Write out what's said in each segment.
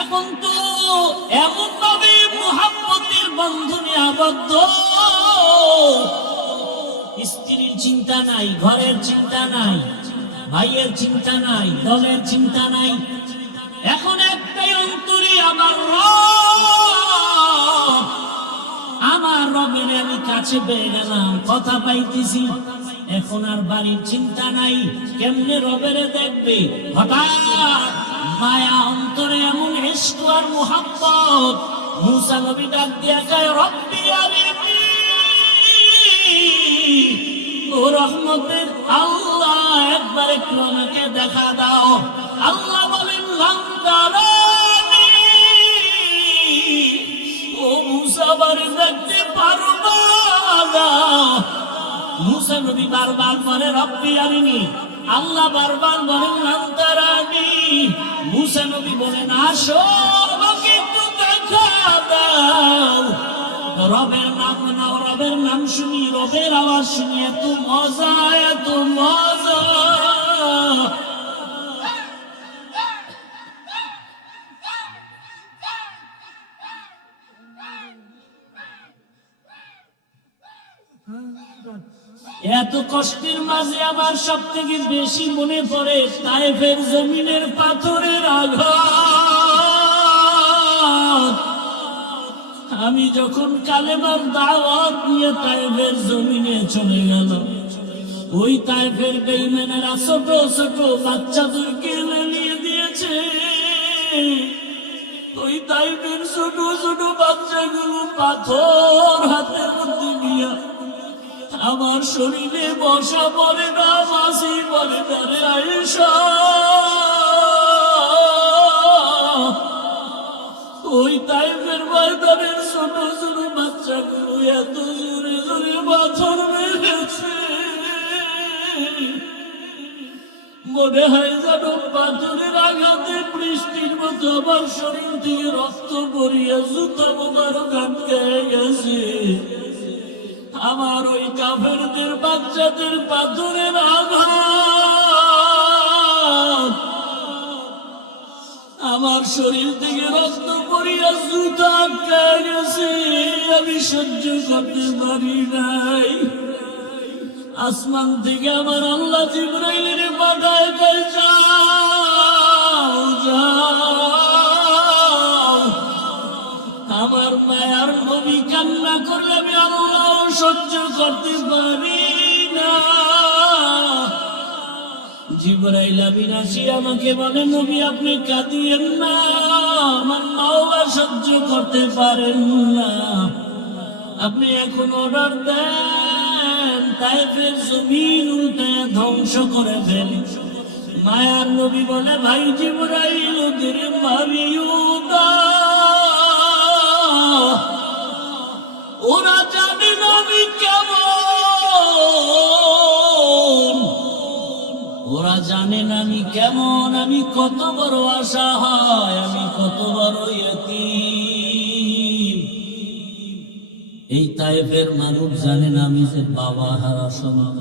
এখন তো এমন ভাবে মুহাব্বতের বন্ধনে আবদ্ধ, স্ত্রীর চিন্তা নাই, ঘরের চিন্তা নাই, ভাইয়ের চিন্তা নাই, দলের চিন্তা নাই। এখন একটাই অন্তরে আমার রবের আমি কাছে পেয়ে গেলাম, কথা পাইতেছি। এখন আর বাড়ির চিন্তা নাই, কেমনে রবের দেখবে। হঠাৎ মায়া অন্তরে এমন ইশক আর মুহাব্বত, মুসা নবী ডাক দিয়া কয়, রব্বি আরিনি, ও রহমতের আল্লাহ, একবার একটু আমাকে দেখা দাও। আল্লাহ বলেন, লান তারানি, ও মুসা বাড়ি দেখতে পারবা না। মুসা নবী বারবার বলে, রব্বি আরিনি, আল্লাহ বারবার বলেন, লান তারানি। মুসা নবী বলেন, আসো আমাকে একটু দেখা দাও। রবের নাম নাও, রবের নাম শুনি, রবের আওয়াজ শুনি, এত মজা, এত মজা। এত কষ্টের মাঝে আমার সব থেকে বেশি মনে পড়ে তায়েফের জমিনের পাথরের আঘাত। আমি যখন কালেমার দাওয়াত নিয়ে তায়েফের জমিনে চলে গেল, ওই তায়েফের বেঈমানেরা ছোট ছোট বাচ্চাদেরকে নিয়ে দিয়েছে। ওই তায়েফের ছোট ছোট বাচ্চাগুলো পাথর হাতের মধ্যে নিয়ে আমার শরীরে বসা পড়ে না, মাসি পড়ে না রে আয়েশা। ওই তায়েফের ময়দানের ছোট ছোট বাচ্চাগুলো এত জোরে জোরে পাথর মেরেছে, মনে হয় যেন পাথরের আঘাতে বৃষ্টির মতো আমার শরীর থেকে রক্ত পড়িয়া জুতা মোবারক আটকে গেছে। আমার ওই কাফেরদের বাচ্চাদের পাথরের আঘাত আমার শরীর থেকে রক্ত পড়িয়া জুতা আটকে গেছে, আমি সহ্য করতে পারি নাই। আসমান থেকে আমার আল্লাহ জিবরাইলের পাঠায়, যাও যাও, আমার মায়ার নবী কান্না করলে আমি আল্লাহ সহ্য করতে পারি না। জিবরাইল আমিন আসি আমাকে বলে, নবী আপনি কাঁদিয়েন না, আমার মাওলা সহ্য করতে পারেন না, আপনি এখন অর্ডার দেন তায়েফের জমিন উল্টায় ধ্বংস করে ফেলি। মায়ার নবী বলে, ভাই জিবরাইল ওদের মারিও না, ওরা জানে না আমি কেমন, ওরা জানে না আমি কেমন, আমি কত বড় অসহায়, আমি কত বড় ইয়তীম। এই তায়েফের মানুষ জানে না আমি যে বাবা হারা সন্তান।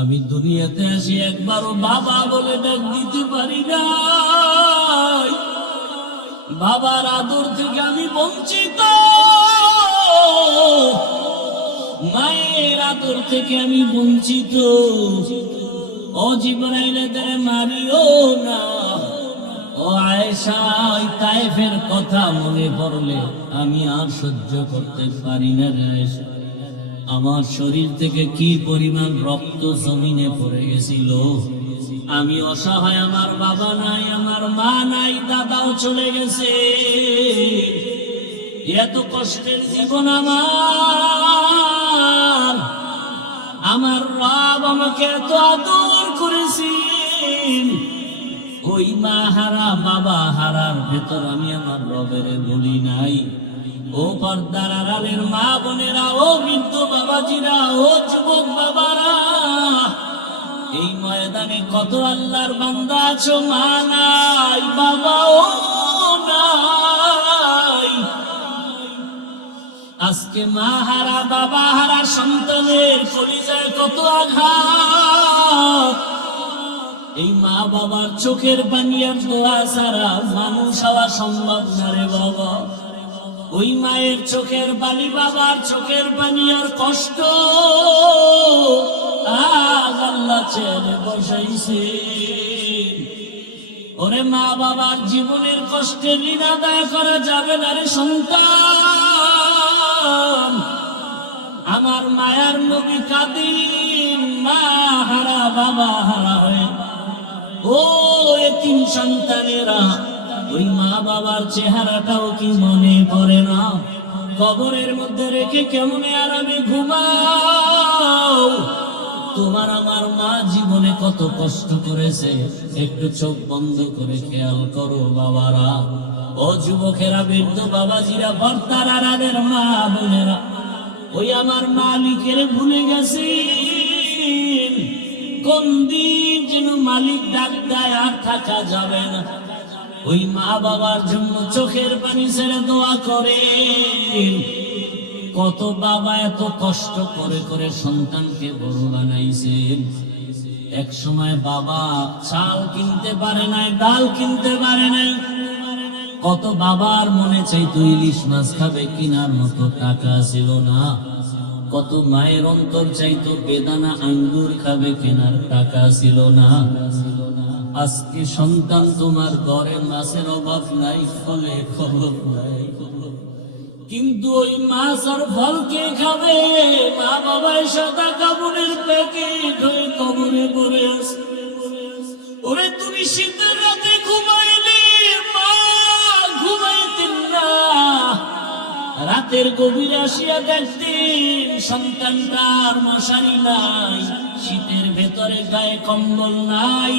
আমি দুনিয়াতে আসি একবারও বাবা বলে ডাক দিতে পারি না, বাবার আদর থেকে আমি বঞ্চিত, মায়ের আদর থেকে আমি বঞ্চিত। ও জিবরাইল এদের মারিও না। ও আয়েশা, তায়েফের কথা মনে পড়লে আমি আর সহ্য করতে পারি না রে আয়েশা। আমার শরীর থেকে কি পরিমাণ রক্ত জমিনে পড়ে গেছিল। আমি অসহায়, আমার বাবা নাই, আমার মা নাই, দাদাও চলে গেছে। এত কষ্টের জীবন আমার রব আমাকে এত আদর করেছেন। ওই মা হারা বাবা হারার ভেতর আমি আমার রবের বলি নাই। ও পর্দার আড়ালের মা বোনেরা, ও বৃদ্ধ বাবাজিরা, ও যুবক বাবারা, এই ময়দানে কত আল্লাহর বান্দা আছো, মা নাই, বাবাও নাই। আজকে মা হারা বাবা হারা সন্তানের কলিজায় কত আঘাত। এই মা বাবার চোখের পানি আর দোয়া ছাড়া মানুষ হওয়া সম্ভব না রে বাবা। ওই মায়ের চোখের পানি, বাবার চোখের পানি আর কষ্ট আজ আল্লাহ ছেড়ে বসাইছে। ওরে মা বাবার জীবনের কষ্টের ঋণ আদায় করা যাবে না রে সন্তান। আমার মায়ার নবী কাঁদিন, মা হারা বাবা হারা হয়ে ও এতিম সন্তানেরা, ওই মা বাবার চেহারাটাও কি মনে পড়ে না? কবরের মধ্যে রেখে কেমনে আরামে ঘুমাও? তোমার আমার মা জীবনে কত কষ্ট করেছে, একটু চোখ বন্ধ করে খেয়াল করো বাবারা। ও যুবকেরা, বৃদ্ধ বাবাজিরা, ভর্তারাদের মা বোনেরা, ওই আমার মালিকের ভুলে গেছি। কোন দিন যেন মালিক ডাক দেয় আর থাকা যাবে না। ওই মা বাবার জন্য চোখের পানি ছেড়ে দোয়া করে। কত বাবা এত কষ্ট করে করে সন্তানকে বড় বানাইছেন। এক সময় বাবা চাল কিনতে পারে নাই, ডাল কিনতে পারে নাই। কত বাবার মনে চাইতো ইলিশ মাছ খাবে, কিনার মতো টাকা ছিল না। কত মায়ের অন্তর চাইতো বেদানা আঙ্গুর খাবে, কেনার টাকা ছিল না। আজকে সন্তান তোমার ঘরে মাছের অভাব নাই, ফলে খবর নাই, কিন্তু ওই মাছ আর ফল কে খাবে? মা বাবাই সাদা কাপড়ের প্যাকেট হয়ে কবরে পড়ে আছে। ওরে তুমি শীতের রাতে ঘুমাইলে মা ঘুমাইতেন না, রাতের গভীরে আসিয়া দেখতেন সন্তানটার মশারি নাই, শীতের ভেতরে গায়ে কম্বল নাই।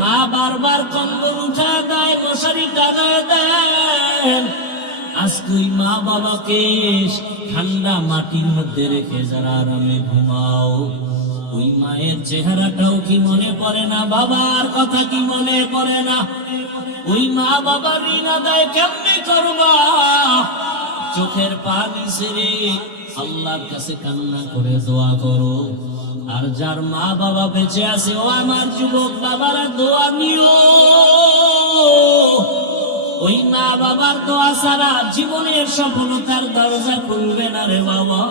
মা বারবার কম্বল উঠা দেয়, মশারি টাঙায় দেন। আজকে ওই মা বাবাকে ঠান্ডা মাটির মধ্যে রেখে যারা আরামে ঘুমাও, ওই মায়ের চেহারাটাও কি মনে পড়ে না? বাবার কথা কি মনে পড়ে না? ওই মা বাবার ঋণ আদায় কেমনে করবা? চোখের পানি ছেড়ে আল্লাহর কাছে কান্না করে দোয়া করো। আর যার মা বাবা বেঁচে আছে, ও আমার যুবক বাবারা, দোয়া নিও। ওই মা বাবার দোয়া ছাড়া জীবনের সফলতার দরজা খুলবে না রে বাবা।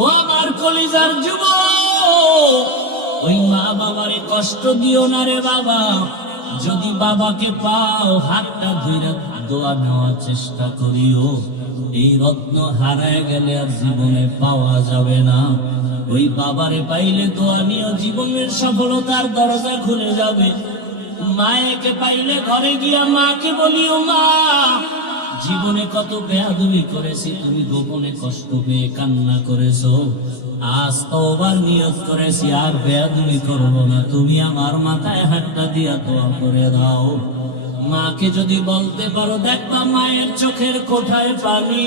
ও আমার কলিজার যুবক, ওই মা বাবারে কষ্ট দিও না রে বাবা। যদি বাবাকে পাও, হাতটা ধরে দোয়া নেওয়ার চেষ্টা করিও। এই রত্ন হারায় গেলে আর জীবনে পাওয়া যাবে না। ওই বাবারে পাইলে দোয়া নিও, জীবনের সফলতার দরজা খুলে যাবে। মায়েকে পাইলে ঘরে গিয়া মাকে বলিও, মা জীবনে কত বেয়াদবি করেছি, তুমি গোপনে কষ্ট পেয়ে কান্না করেছো। আজ তওবার নিয়ত করেছি, আর বেয়াদবি করব না। তুমি আমার মাথায় হাতটা দিয়া দোয়া করে দাও। মাকে যদি বলতে পারো, দেখবা মায়ের চোখের কোঠায় পানি।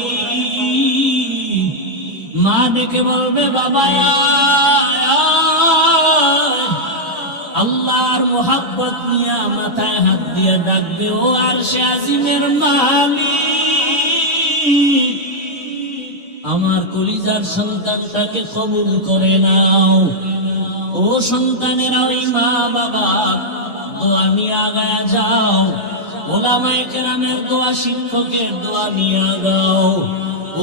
মা ডেকে বলবে, বাবা আল্লাহর মোহাব্বত নিয়ে মাথায় হাত দিয়ে ডাকবে, ও আরশে আজিমের মালিক, আমার কলিজার সন্তানটাকে কবুল করে নাও। ও সন্তানেরা, ওই মা বাবা দোয়া নিয়ে আগায়া যাও। ওলামায়ে কেরামের দোয়া, শিক্ষকের দোয়া নিয়ে আগাও।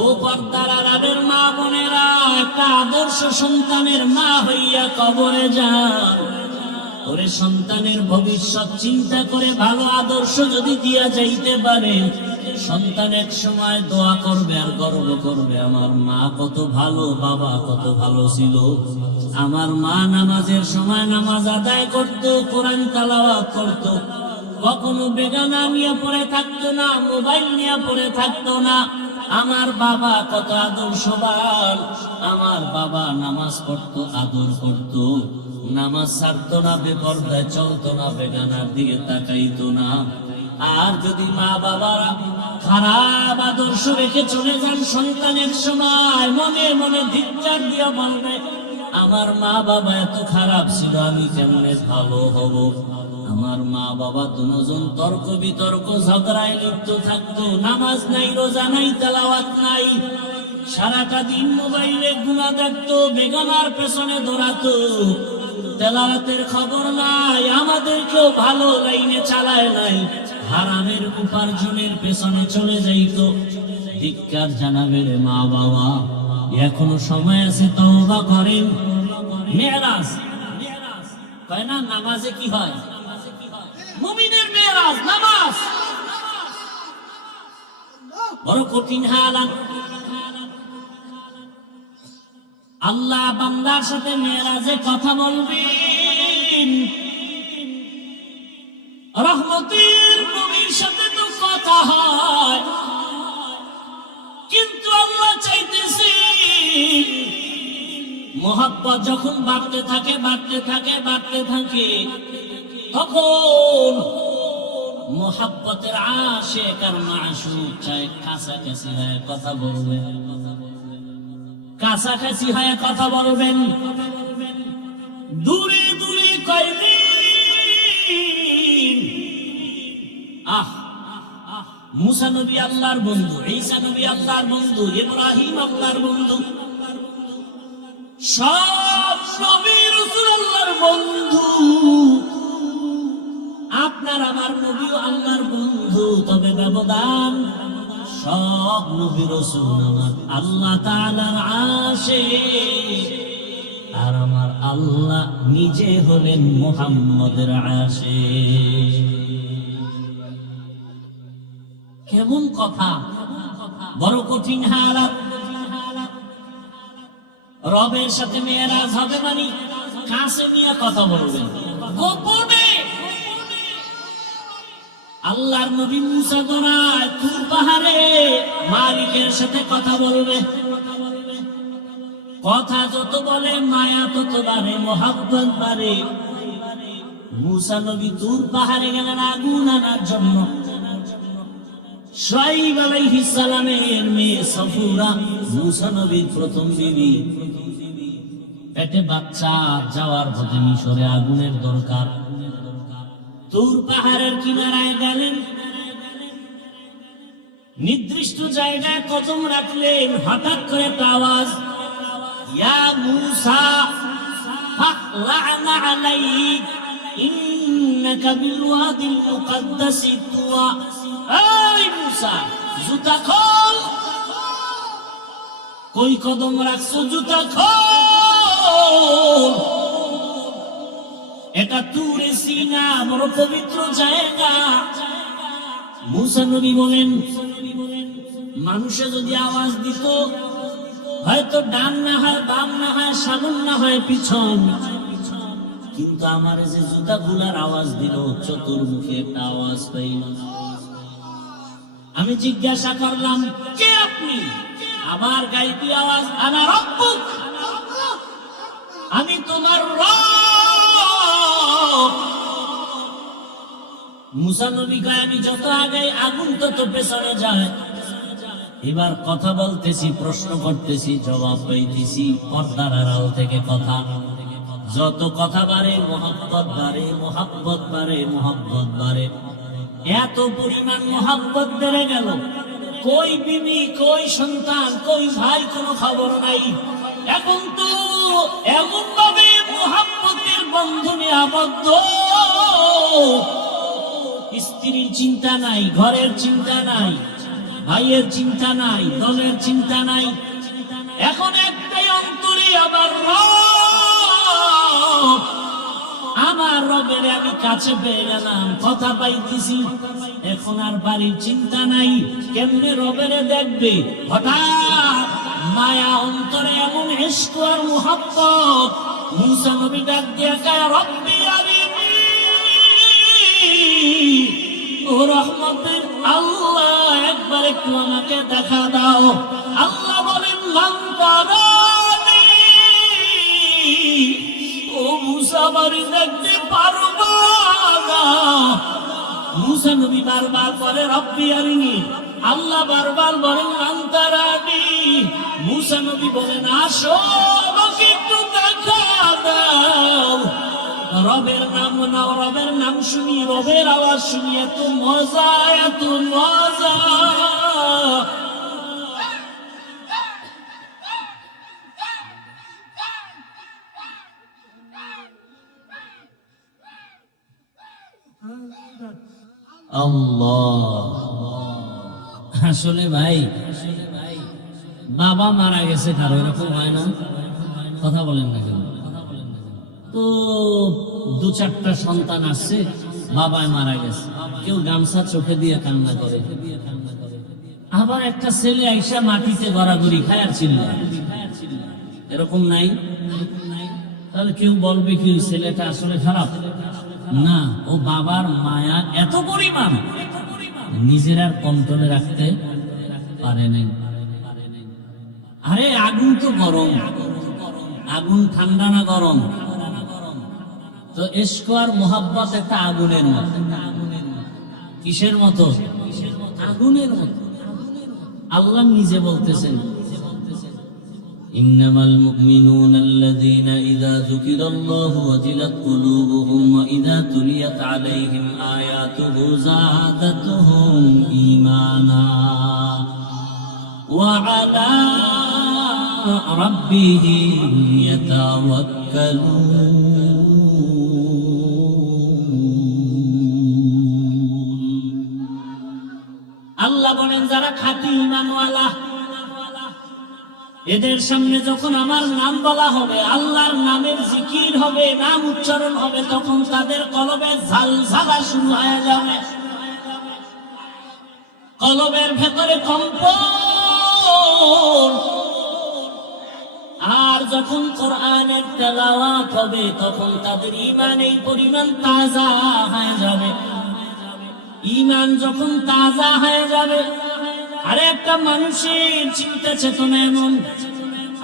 ও পর্দার আড়ালের মা বোনেরা, একটা আদর্শ সন্তানের মা হইয়া কবরে যান। ওরে সন্তানের ভবিষ্যৎ চিন্তা করে ভালো আদর্শ যদি দিয়া যাইতে পারে, সন্তান এক সময় দোয়া করবে আর গর্ব করবে, আমার মা কত ভালো, বাবা কত ভালো ছিল। আমার মা নামাজের সময় নামাজ আদায় করত, কোরআন তেলাওয়াত করত, কখনো বেগানা নিয়ে পড়ে থাকতো না, মোবাইল নিয়ে পড়ে থাকতো না। আমার বাবা কত আদর্শবান, আমার বাবা নামাজ পড়তো, আদর করতো, নামাজ ছাড়তো না, বেপরদায় চলতো না, বেগানার দিকে তাকাইতো না। আর যদি মা বাবারা খারাপ আদর্শ রেখে চলে যান সন্তানের সময়, মনে মনে ধিক্কার দিয়ে বলবে, আমার মা বাবা এত খারাপ ছিল, আমি কেমনে ভালো হব। আমার মা বাবা দুজন তর্ক বিতর্ক ঝগড়ায় লিপ্ত থাকতো, নামাজ নাই, রোজা নাই, তেলাওয়াত নাই, সারাটা দিন মোবাইলে গুনাহ দেখতো, বেগানার পেছনে দৌড়াতো। তেলাওয়াতের খবর নাই, আমাদেরকেও ভালো লাইনে চালায় নাই, হারামের উপার্জনের পেছনে চলে যাইতো। ধিক্কার জানাবে রে মা বাবা, এখনো সময় আছে, তওবা করেন। মেরাজ কয় না, নামাজে কি হয়? মুমিনের মেরাজ নামাজ। বড় কঠিন হালাত। আল্লাহ বান্দার সাথে মেরাজে কথা বলবেন, রহমতের নবীর সাথে তো কথা হয়, কিন্তু আল্লাহ চাইতেছে মোহাব্বত যখন বাড়তে থাকে বাড়তে থাকে বাড়তে থাকে, তখন মোহাব্বতের আশিক আর মাশুক চাই কাছাকাছি হয়ে কথা বলবেন, কাছাকাছি হয়ে কথা বলবেন। দূরে দূরে কয়দিন মুসা নবী আল্লাহর বন্ধু, ঈসা নবী আল্লাহর বন্ধু, ইব্রাহিম আল্লাহর বন্ধু, সব নবী রাসূল আল্লাহর বন্ধু। আপনার আমার নবীও আল্লাহর বন্ধু, তবে ব্যবধান সব নবী রাসূল আমার আল্লাহ তাআলার আশিক, আর আমার আল্লাহ নিজে হলেন মুহাম্মদের আশিক। কেমন কথা, বড় কঠিন হালাত। রবের সাথে মেরাজ হবে মানে কাছে নিয়ে কথা বলবেন, গোপনে। আল্লাহর নবী মুসা গড়ায় তুর পাহাড়ে মালিকের সাথে কথা বলবে। কথা যত বলে মায়া তত বাড়ে, মোহাব্বত বাড়ে। মুসা নবী তুর পাহাড়ে গেলেন আগুন আনার জন্য। শুআয়ব আলাইহিস সালামের মেয়ে সফুরা মুসা নবীর প্রথম বিবি, পেটে বাচ্চা, যাওয়ার পথে মিশরে আগুনের দরকার। তুর পাহাড়ের কিনারায় গেলেন, নির্দিষ্ট জায়গায় কদম রাখলেন। হঠাৎ করে একটা আওয়াজ, ইয়া মুসা ফাখলা'না আলাইক ইন্নাকা বিল ওয়াদিল মুকাদ্দাসি তুওয়া। এই মুসা, জুতা খোল। কই কদম রাখছো? জুতা খোল। এটা তুরে সিনা, বড় পবিত্র জায়গা। মুসা নবী বলেন, মানুষে যদি আওয়াজ দিত, হয়তো ডান না হয় বাম না হয় সামন না হয় পিছন, কিন্তু আমার যে জুতা গুলার আওয়াজ দিল, চতুর্মুখে একটা আওয়াজ পাইল। আমি জিজ্ঞাসা করলাম, কে আপনি? আবার গাইবি আওয়াজ, আনা রব্বুক, আমি তোমার রব। মুসা নবী কয়, আমি যত আগে আগুন তত পেছনে যায়। এবার কথা বলতেছি, প্রশ্ন করতেছি, জবাব পাইতেছি পর্দার আড়াল থেকে কথা। যত কথা বাড়ে মোহাব্বত বাড়ে, মোহাব্বত বাড়ে, মোহাব্বত বাড়ে। এত পরিমাণ মোহাব্বত বেড়ে গেল, কই বিবি, কই সন্তান, কই ভাই, কোনো খবর নাই। এখন তো এমন ভাবে মোহাব্বতের বন্ধনে আবদ্ধ, স্ত্রীর চিন্তা নাই, ঘরের চিন্তা নাই, ভাইয়ের চিন্তা নাই, দলের চিন্তা নাই। এখন একটাই অন্তরে, আবার রব, আমার রবের আমি কাছে পেয়ে গেলাম, কথা পাইতেছি। এখন আর বাড়ির চিন্তা নাই, কেমনে রবেরে দেখবে। হঠাৎ মায়া অন্তরে এমন ইশক আর মুহাব্বত, মুসা নবী ডাক দিয়া কয়, রব্বি আরিনি, ও রহমতের আল্লাহ, একবার একটু আমাকে দেখা দাও। আল্লাহ বলেন, লান তারানি, ও মুসা বাড়ি দেখতে পারবা না। মুসা নবী বারবার বলে, রব্বি আরিনি। আল্লাহ বারবার বলেন, লান তারানি। মুসা নবী বলেন, আসো আমাকে একটু দেখা দাও। রবের নাম নাও, রবের নাম শুনি, রবের আওয়াজ শুনি, এত মজা, এত মজা। আল্লাহ। আসলে ভাই, বাবা মারা গেছে কারো, এরকম হয় না? কথা বলেন না কেন? তো দু চারটা সন্তান আসছে, বাবায় মারা গেছে, কেউ গামছা চোখে দিয়ে কান্না করে, আবার একটা ছেলে আইসা মাটিতে গড়াগড়ি খায় আর চিল্লায়, এরকম নাই? তাহলে কেউ বলবে কি ছেলেটা আসলে খারাপ? না, ও বাবার মায়া এত পরিমাণ নিজের আর কন্ট্রোলে রাখতে পারে নাই। আরে আগুন তো গরম, আগুন ঠান্ডা না গরম? তো ইশক আর মোহাব্বত একটা আগুনের মতো। কিসের মতো? আগুনের মতো। আল্লাহ নিজে বলতেছেন, ইন্নামাল মুমিনুনা আল্লাযীনা ইযা যুকিরাল্লাহু ওয়াজিলাত কুলুবুহুম ওয়া ইযা তুলিয়াত আলাইহিম আয়াতুহু যাদাতুহুম ঈমানা ওয়া আলা রাব্বিহিম ইয়াতাওয়াক্কালুন। আল্লাহ বলেন, যারা খাঁটি ঈমানওয়ালা, এদের সামনে যখন আমার নাম বলা হবে, আল্লাহর নামের জিকির হবে, নাম উচ্চারণ হবে, তখন তাদের কলবে ঝালঝালা শুরু হয়ে যাবে, কলবের ভেতরে কম্পন। আর যখন কোরআনের তেলাওয়াত হবে, তখন তাদের ঈমান এই পরিমাণ তাজা হয়ে যাবে। ঈমান যখন তাজা হয়ে যাবে, আরে একটা মানুষের চিন্তা চেতনা এমন,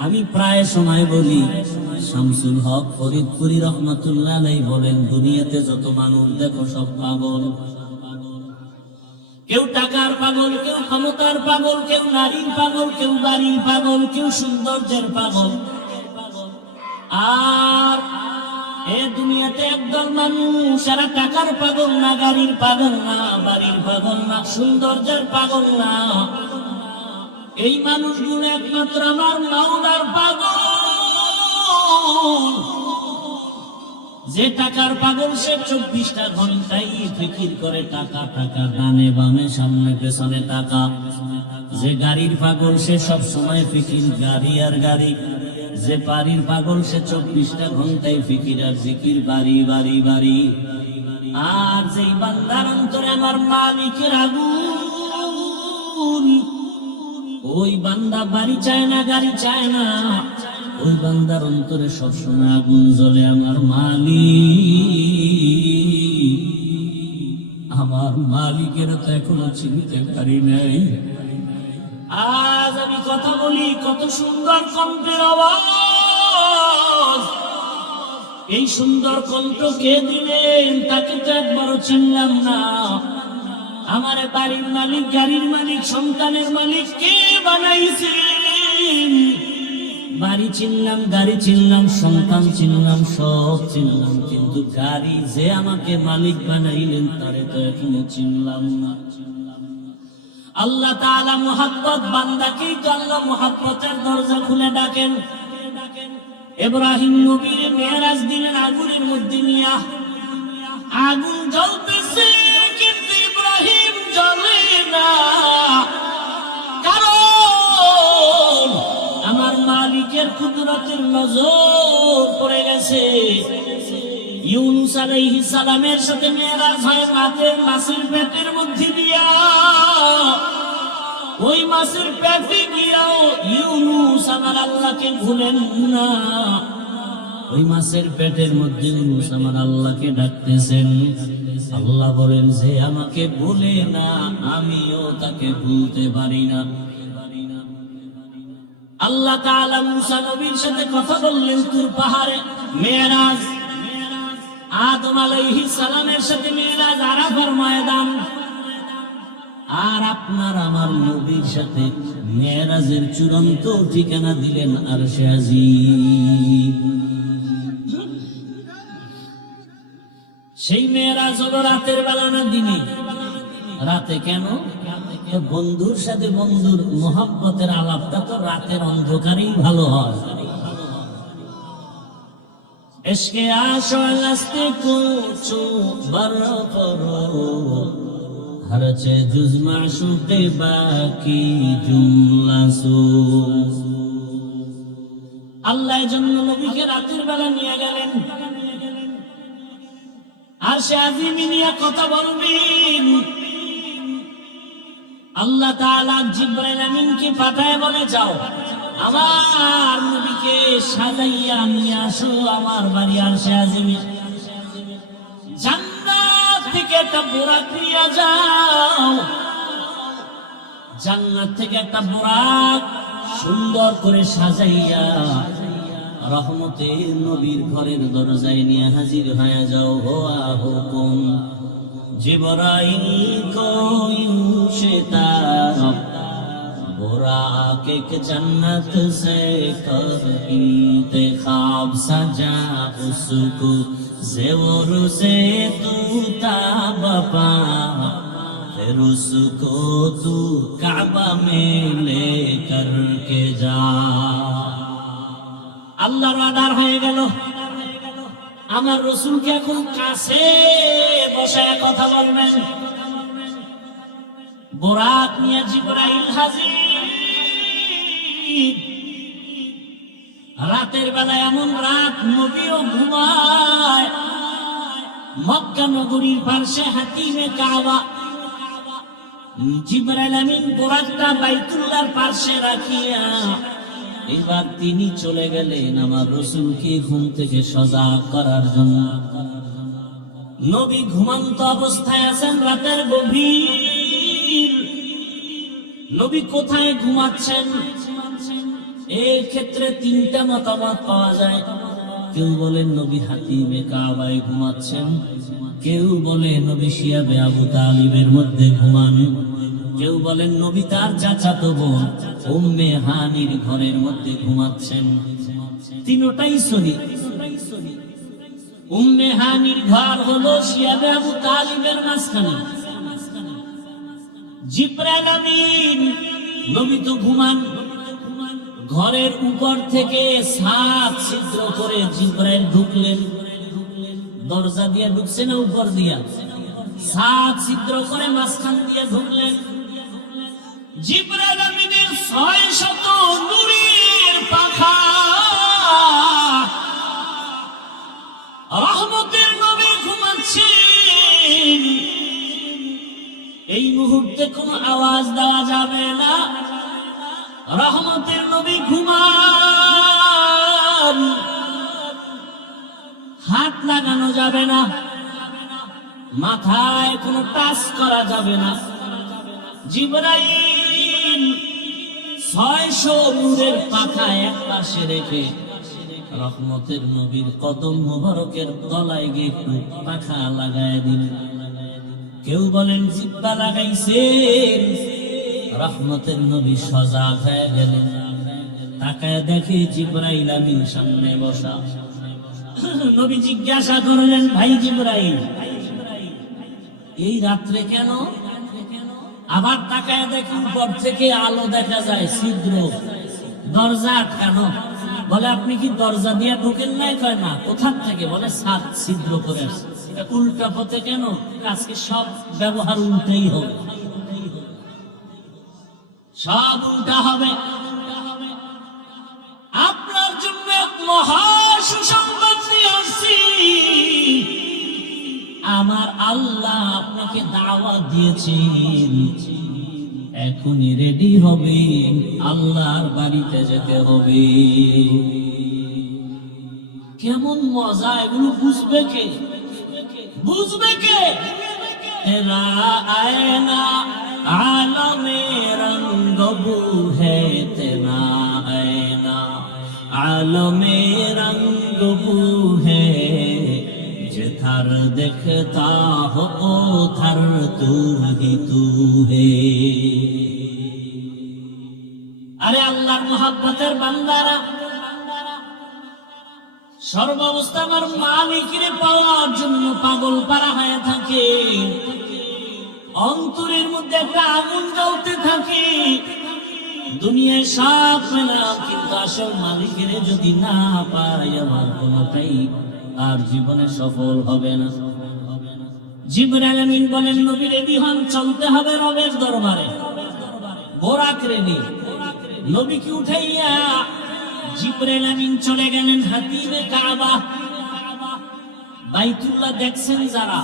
আমি প্রায় সময় বলি, শামসুল হক ফরিদপুরি রহমাতুল্লাহ আলাইহি বলেন, দুনিয়াতে যত মানুষ দেখো সব পাগল। কেউ টাকার পাগল, কেউ ক্ষমতার পাগল, কেউ নারীর পাগল, কেউ বাড়ির পাগল, কেউ সৌন্দর্যের পাগল। আর এ দুনিয়াতে একদল মানুষ, সারা টাকার পাগল না, গাড়ির পাগল না, বাড়ির পাগল না, সৌন্দর্যের পাগল না। এই মানুষগুলো একমাত্র আমার মাওলার পাগল। যে টাকার পাগল, সে 24টা ঘন্টাই ফিকির করে টাকা, টাকা, ডানে বামে সামনে পেছনে টাকা। যে গাড়ির পাগল, সে সব সময় ফিকির গাড়ি আর গাড়ি। যে বাড়ির পাগল, সে 24টা ঘন্টায় ফিকির আর জিকির, বাড়ি বাড়ি বাড়ি। আর যেই বান্দার অন্তরে আমার মালিকের আগুন, ওই বান্দা বাড়ি চায় না, গাড়ি চায় না, ওই বান্দার অন্তরে সবসময় আগুন জ্বলে, আমার মালিক, আমার মালিকের তো এখনো চিনতে পারি নাই। আজ আমি কথা বলি, কত সুন্দর কণ্ঠের আওয়াজ। এই সুন্দর কণ্ঠ কে দিলেন? তাকে তো একবারও চিনলাম না। আমার বাড়ির মালিক, গাড়ির মালিক, সন্তানের মালিক কে বানাইছেন? বাড়ি চিনলাম, গাড়ি চিনলাম, সন্তান চিনলাম, সব চিনলাম, কিন্তু গাড়ি যে আমাকে মালিক বানাইলেন, তারে তো এখনো চিনলাম না। আল্লাহ তাআলা মুহাব্বত বান্দাকেই তো আল্লাহ মুহাব্বতের দরজা খুলে ডাকেন। ইব্রাহিম নবীর মেরাজ দিলেন আগুনের মধ্যে নিয়া। আগুন জ্বলতেছে, কিন্তু ইব্রাহিম জ্বলে না, কারণ আমার মালিকের কুদরতের নজর পড়ে গেছে। ইউনূস আলাইহিস সালামের সাথে মেরাজ হয় মাছের পেটের মধ্যে দিয়া। ওই মাছের পেটে গিয়াও ইউনূস আমার আল্লাহকে ভুলেন না। ওই মাছের পেটের মধ্যে ইউনূস আমার আল্লাহকে ডাকতেছেন। আল্লাহ বলেন, যে আমাকে ভুলে না, আমিও তাকে ভুলতে পারি না। আল্লাহ তাআলা মুসা নবীর সাথে কথা বললেন তুর পাহাড়ে, মেরাজ। আদম আলাইহিস সালামের সাথে মেরাজ, আরাফার ময়দান। আর আপনার আমার নবীর সাথে মেরাজের চূড়ান্ত ঠিকানা দিলেন আরশে আজিম। সেই মেরাজ হলো রাতের বেলা না দিনে? রাতে। কেন? বন্ধুর সাথে বন্ধুর মোহাব্বতের আলাপটা তো রাতের অন্ধকারেই ভালো হয়। ইশকে আশো আস্তে কুচু বরকরো হরছে জুজ মাশুকে বাকি জুমলা সু। আল্লাহ জন্য নবীকে রাতের বেলা নিয়ে গেলেন, আর সে আজিমি নিয়ে কথা বলবেন। আল্লাহ তাআলা জিবরাইল আমিনকে পাঠায় বলে, যাও আমার নবীকে সাজাইয়া নিয়ে আসো আমার বাড়ি আরশে আজিমে। জান্নাত থেকে একটা বোরাক নিয়ে যাও, জান্নাত থেকে একটা বোরাক সুন্দর করে সাজাইয়া রহমতের নবীর ঘরের দরজায় নিয়ে হাজির হয়ে যাও। হোয়া হুকুম জিবরাইল কো ইনশিতা बुराक एक जन्नत से कर इंतखाब, सजा उसको ज़ेवर से तू ताबपा, फिर उसको तू काबा में ले करके जा। আল্লাহর অর্ডার হয়ে গেল। আমার রাসূলকে এখন কাছে বসায় কথা বলবেন। বোরাক নিয়ে জিবরাইল হাজির। রাতের বেলায় এমন রাত নবীও ঘুমায়। মক্কা নগরীর পাশে হাতিমে কাবা, জিবরাইল আমিন বোরাকটা বাইতুল্লাহর পাশে রাখিয়া এবার তিনি চলে গেলেন আমার রাসূলকে ঘুম থেকে সজাগ করার জন্য। নবী ঘুমন্ত অবস্থায় আছেন, রাতের গভীর। নবী কোথায় ঘুমাচ্ছেন? এর ক্ষেত্রে তিনটা মতামত পাওয়া যায়। কেউ বলেন নবী হাতিমে কাবায় ঘুমাচ্ছেন, কেউ বলে নবী শিয়াবে আবু তালিবের মধ্যে ঘুমান, কেউ বলেন নবী তার চাচাতো বোন উম্মে হানির ঘরের মধ্যে ঘুমাচ্ছেন। তিনটাই সহিহ। উম্মে হানির ঘর হলো শিয়াবে আবু তালিবের মাঝখানে। জিবরাইল আমিন নবী তো ঘুমান, ঘরের উপর থেকে 7 ছিদ্র করে জিবরাইল ঢুকলেন। দরজা দিয়ে ঢুকছে না উপর দিয়া? 7 ছিদ্র করে মাঝখান দিয়ে ঢুকলেন। জিবরাইল আমিনের 600 নূরের পাখা, রহমতের নবী ঘুমাচ্ছেন। এই মুহূর্তে কোনো আওয়াজ দেওয়া যাবে না। রহমতের নবী ঘুমান, হাত লাগানো যাবে না, মাথায় কোনো টাচ করা যাবে না। জিবরাইল 600 নূরের পাখা এক পাশে রেখে রহমতের নবীর কদম মোবারকের তলায় গিয়ে একটু পাখা লাগায় দিন। কেউ বলেন জিব্বা লাগাইছেন। রহমতের নবী সজাগ হয়ে গেলেন, তাকায় দেখে জিবরাইল আমিন সামনে বসা। নবী জিজ্ঞাসা করলেন, ভাই জিবরাইল, এই রাত্রে কেন? আবার তাকায় দেখে উপর থেকে আলো দেখা যায়, ছিদ্র, দরজা আটকানো। বলে আপনি কি দরজা দিয়ে ঢোকেন নাই? কয় না। কোথা থেকে? বলে 7 ছিদ্র করে আসছে। উল্টা পথে কেন? আজকে সব ব্যবহার উল্টেই হবে, সব উল্টা হবে। আপনার জন্য এক মহা সুসংবাদ নিয়ে আসছি। আমার আল্লাহ আপনাকে দাওয়াত দিয়েছেন, এখনই রেডি হবে, আল্লাহর বাড়িতে যেতে হবে। কেমন মজা! এগুলো বুঝবে কে? বুঝবে কে? তেরা আয়না আলমে রঙ্গ বু है तेरा आईना आलमे रंग बू है जिधर देखता हो उधर तू ही तू है। अरे আল্লাহর মুহাব্বতের বান্দারা, সর্বাবস্থা আমার মালিকের পাওয়ার জন্য পাগল পারা হয়ে থাকে। অন্তরের মধ্যে একটা আগুন জ্বলতে থাকে। দুনিয়ায় সব পেলাম, কিন্তু আসল মালিকের যদি না পাই আমার কোনটাই আর জীবনে সফল হবে না। জিবরাইল আমিন বলেন, নবী রেডি হন, চলতে হবে রবের দরবারে। বোরাক রেডি। নবীকে উঠাইয়া জিবরাইল আমিন চলে গেলেন হাতিমে কাবা। বাইতুল্লাহ দেখছেন যারা,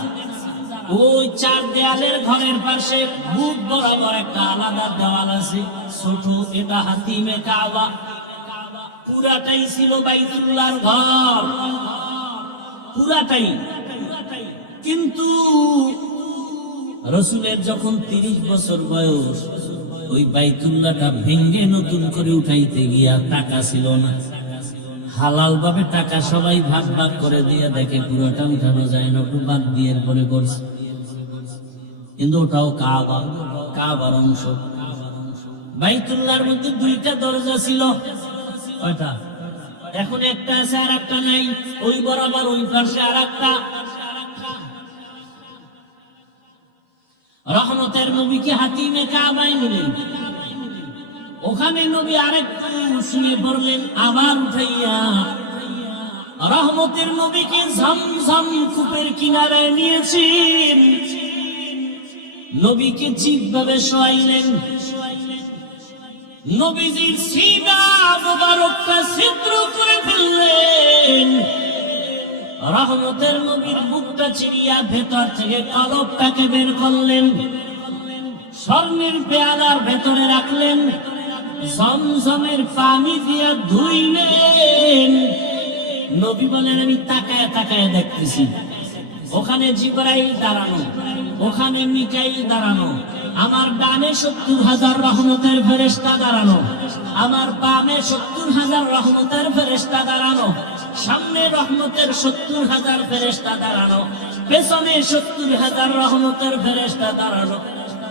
ওই চার দেয়ালের ঘরের পাশে বুক বরাবর একটা আলাদা দেওয়াল আছে ছোট, এটা হাতিমে কাবা। পুরাটাই ছিল বাইতুল্লাহর ঘর, পুরাটাই। কিন্তু রাসূলের যখন 30 বছর বয়স, ওই বাইতুল্লাহটা ভেঙে নতুন করে উঠাইতে গিয়া টাকা ছিল না। হালাল ভাবে টাকা সবাই ভাগ ভাগ করে দিয়ে দেখে পুরোটা উঠানো যায় না, একটু বাদ দিয়ে পরে করছে। কিন্তু ওটাও কাবা, কাবার অংশ। বাইতুল্লাহর মধ্যে 2টা দরজা ছিল। কয়টা? এখন একটা আছে আর একটা নাই। ওই বরাবর ওই পাশে আর একটা। রহমতের নবীকে হাতিমে কাবায় নিলেন। ওখানে নবী আরেকটু শুয়ে পড়লেন, আবার উঠাইয়া রহমতের নবীকে ঝমঝম কূপের কিনারায় নিয়েছেন। নবীকে ঠিকভাবে শোয়াইলেন। নবীজির সিনা মোবারকটা ছিদ্র করে ফেললেন। রহমতের নবীর বুকটা চিরিয়া ভেতর থেকে কলবটাকে বের করলেন। স্বর্ণের পেয়ালার ভেতরে রাখলেন। জমজমের পানি দিয়ে ধুইলেন। নবী বলেন, আমি তাকায় তাকায় দেখতেছি। ওখানে জিবরাইল দাঁড়ানো, ওখানে মিকাইল দাঁড়ানো, আমার ডানে 70,000 রহমতের ফেরেশতা দাঁড়ানো, আমার বামে 70,000 রহমতের ফেরেশতা দাঁড়ানো, সামনে রহমতের 70,000 ফেরেশতা দাঁড়ানো, পেছনে 70,000 রহমতের ফেরেশতা দাঁড়ানো।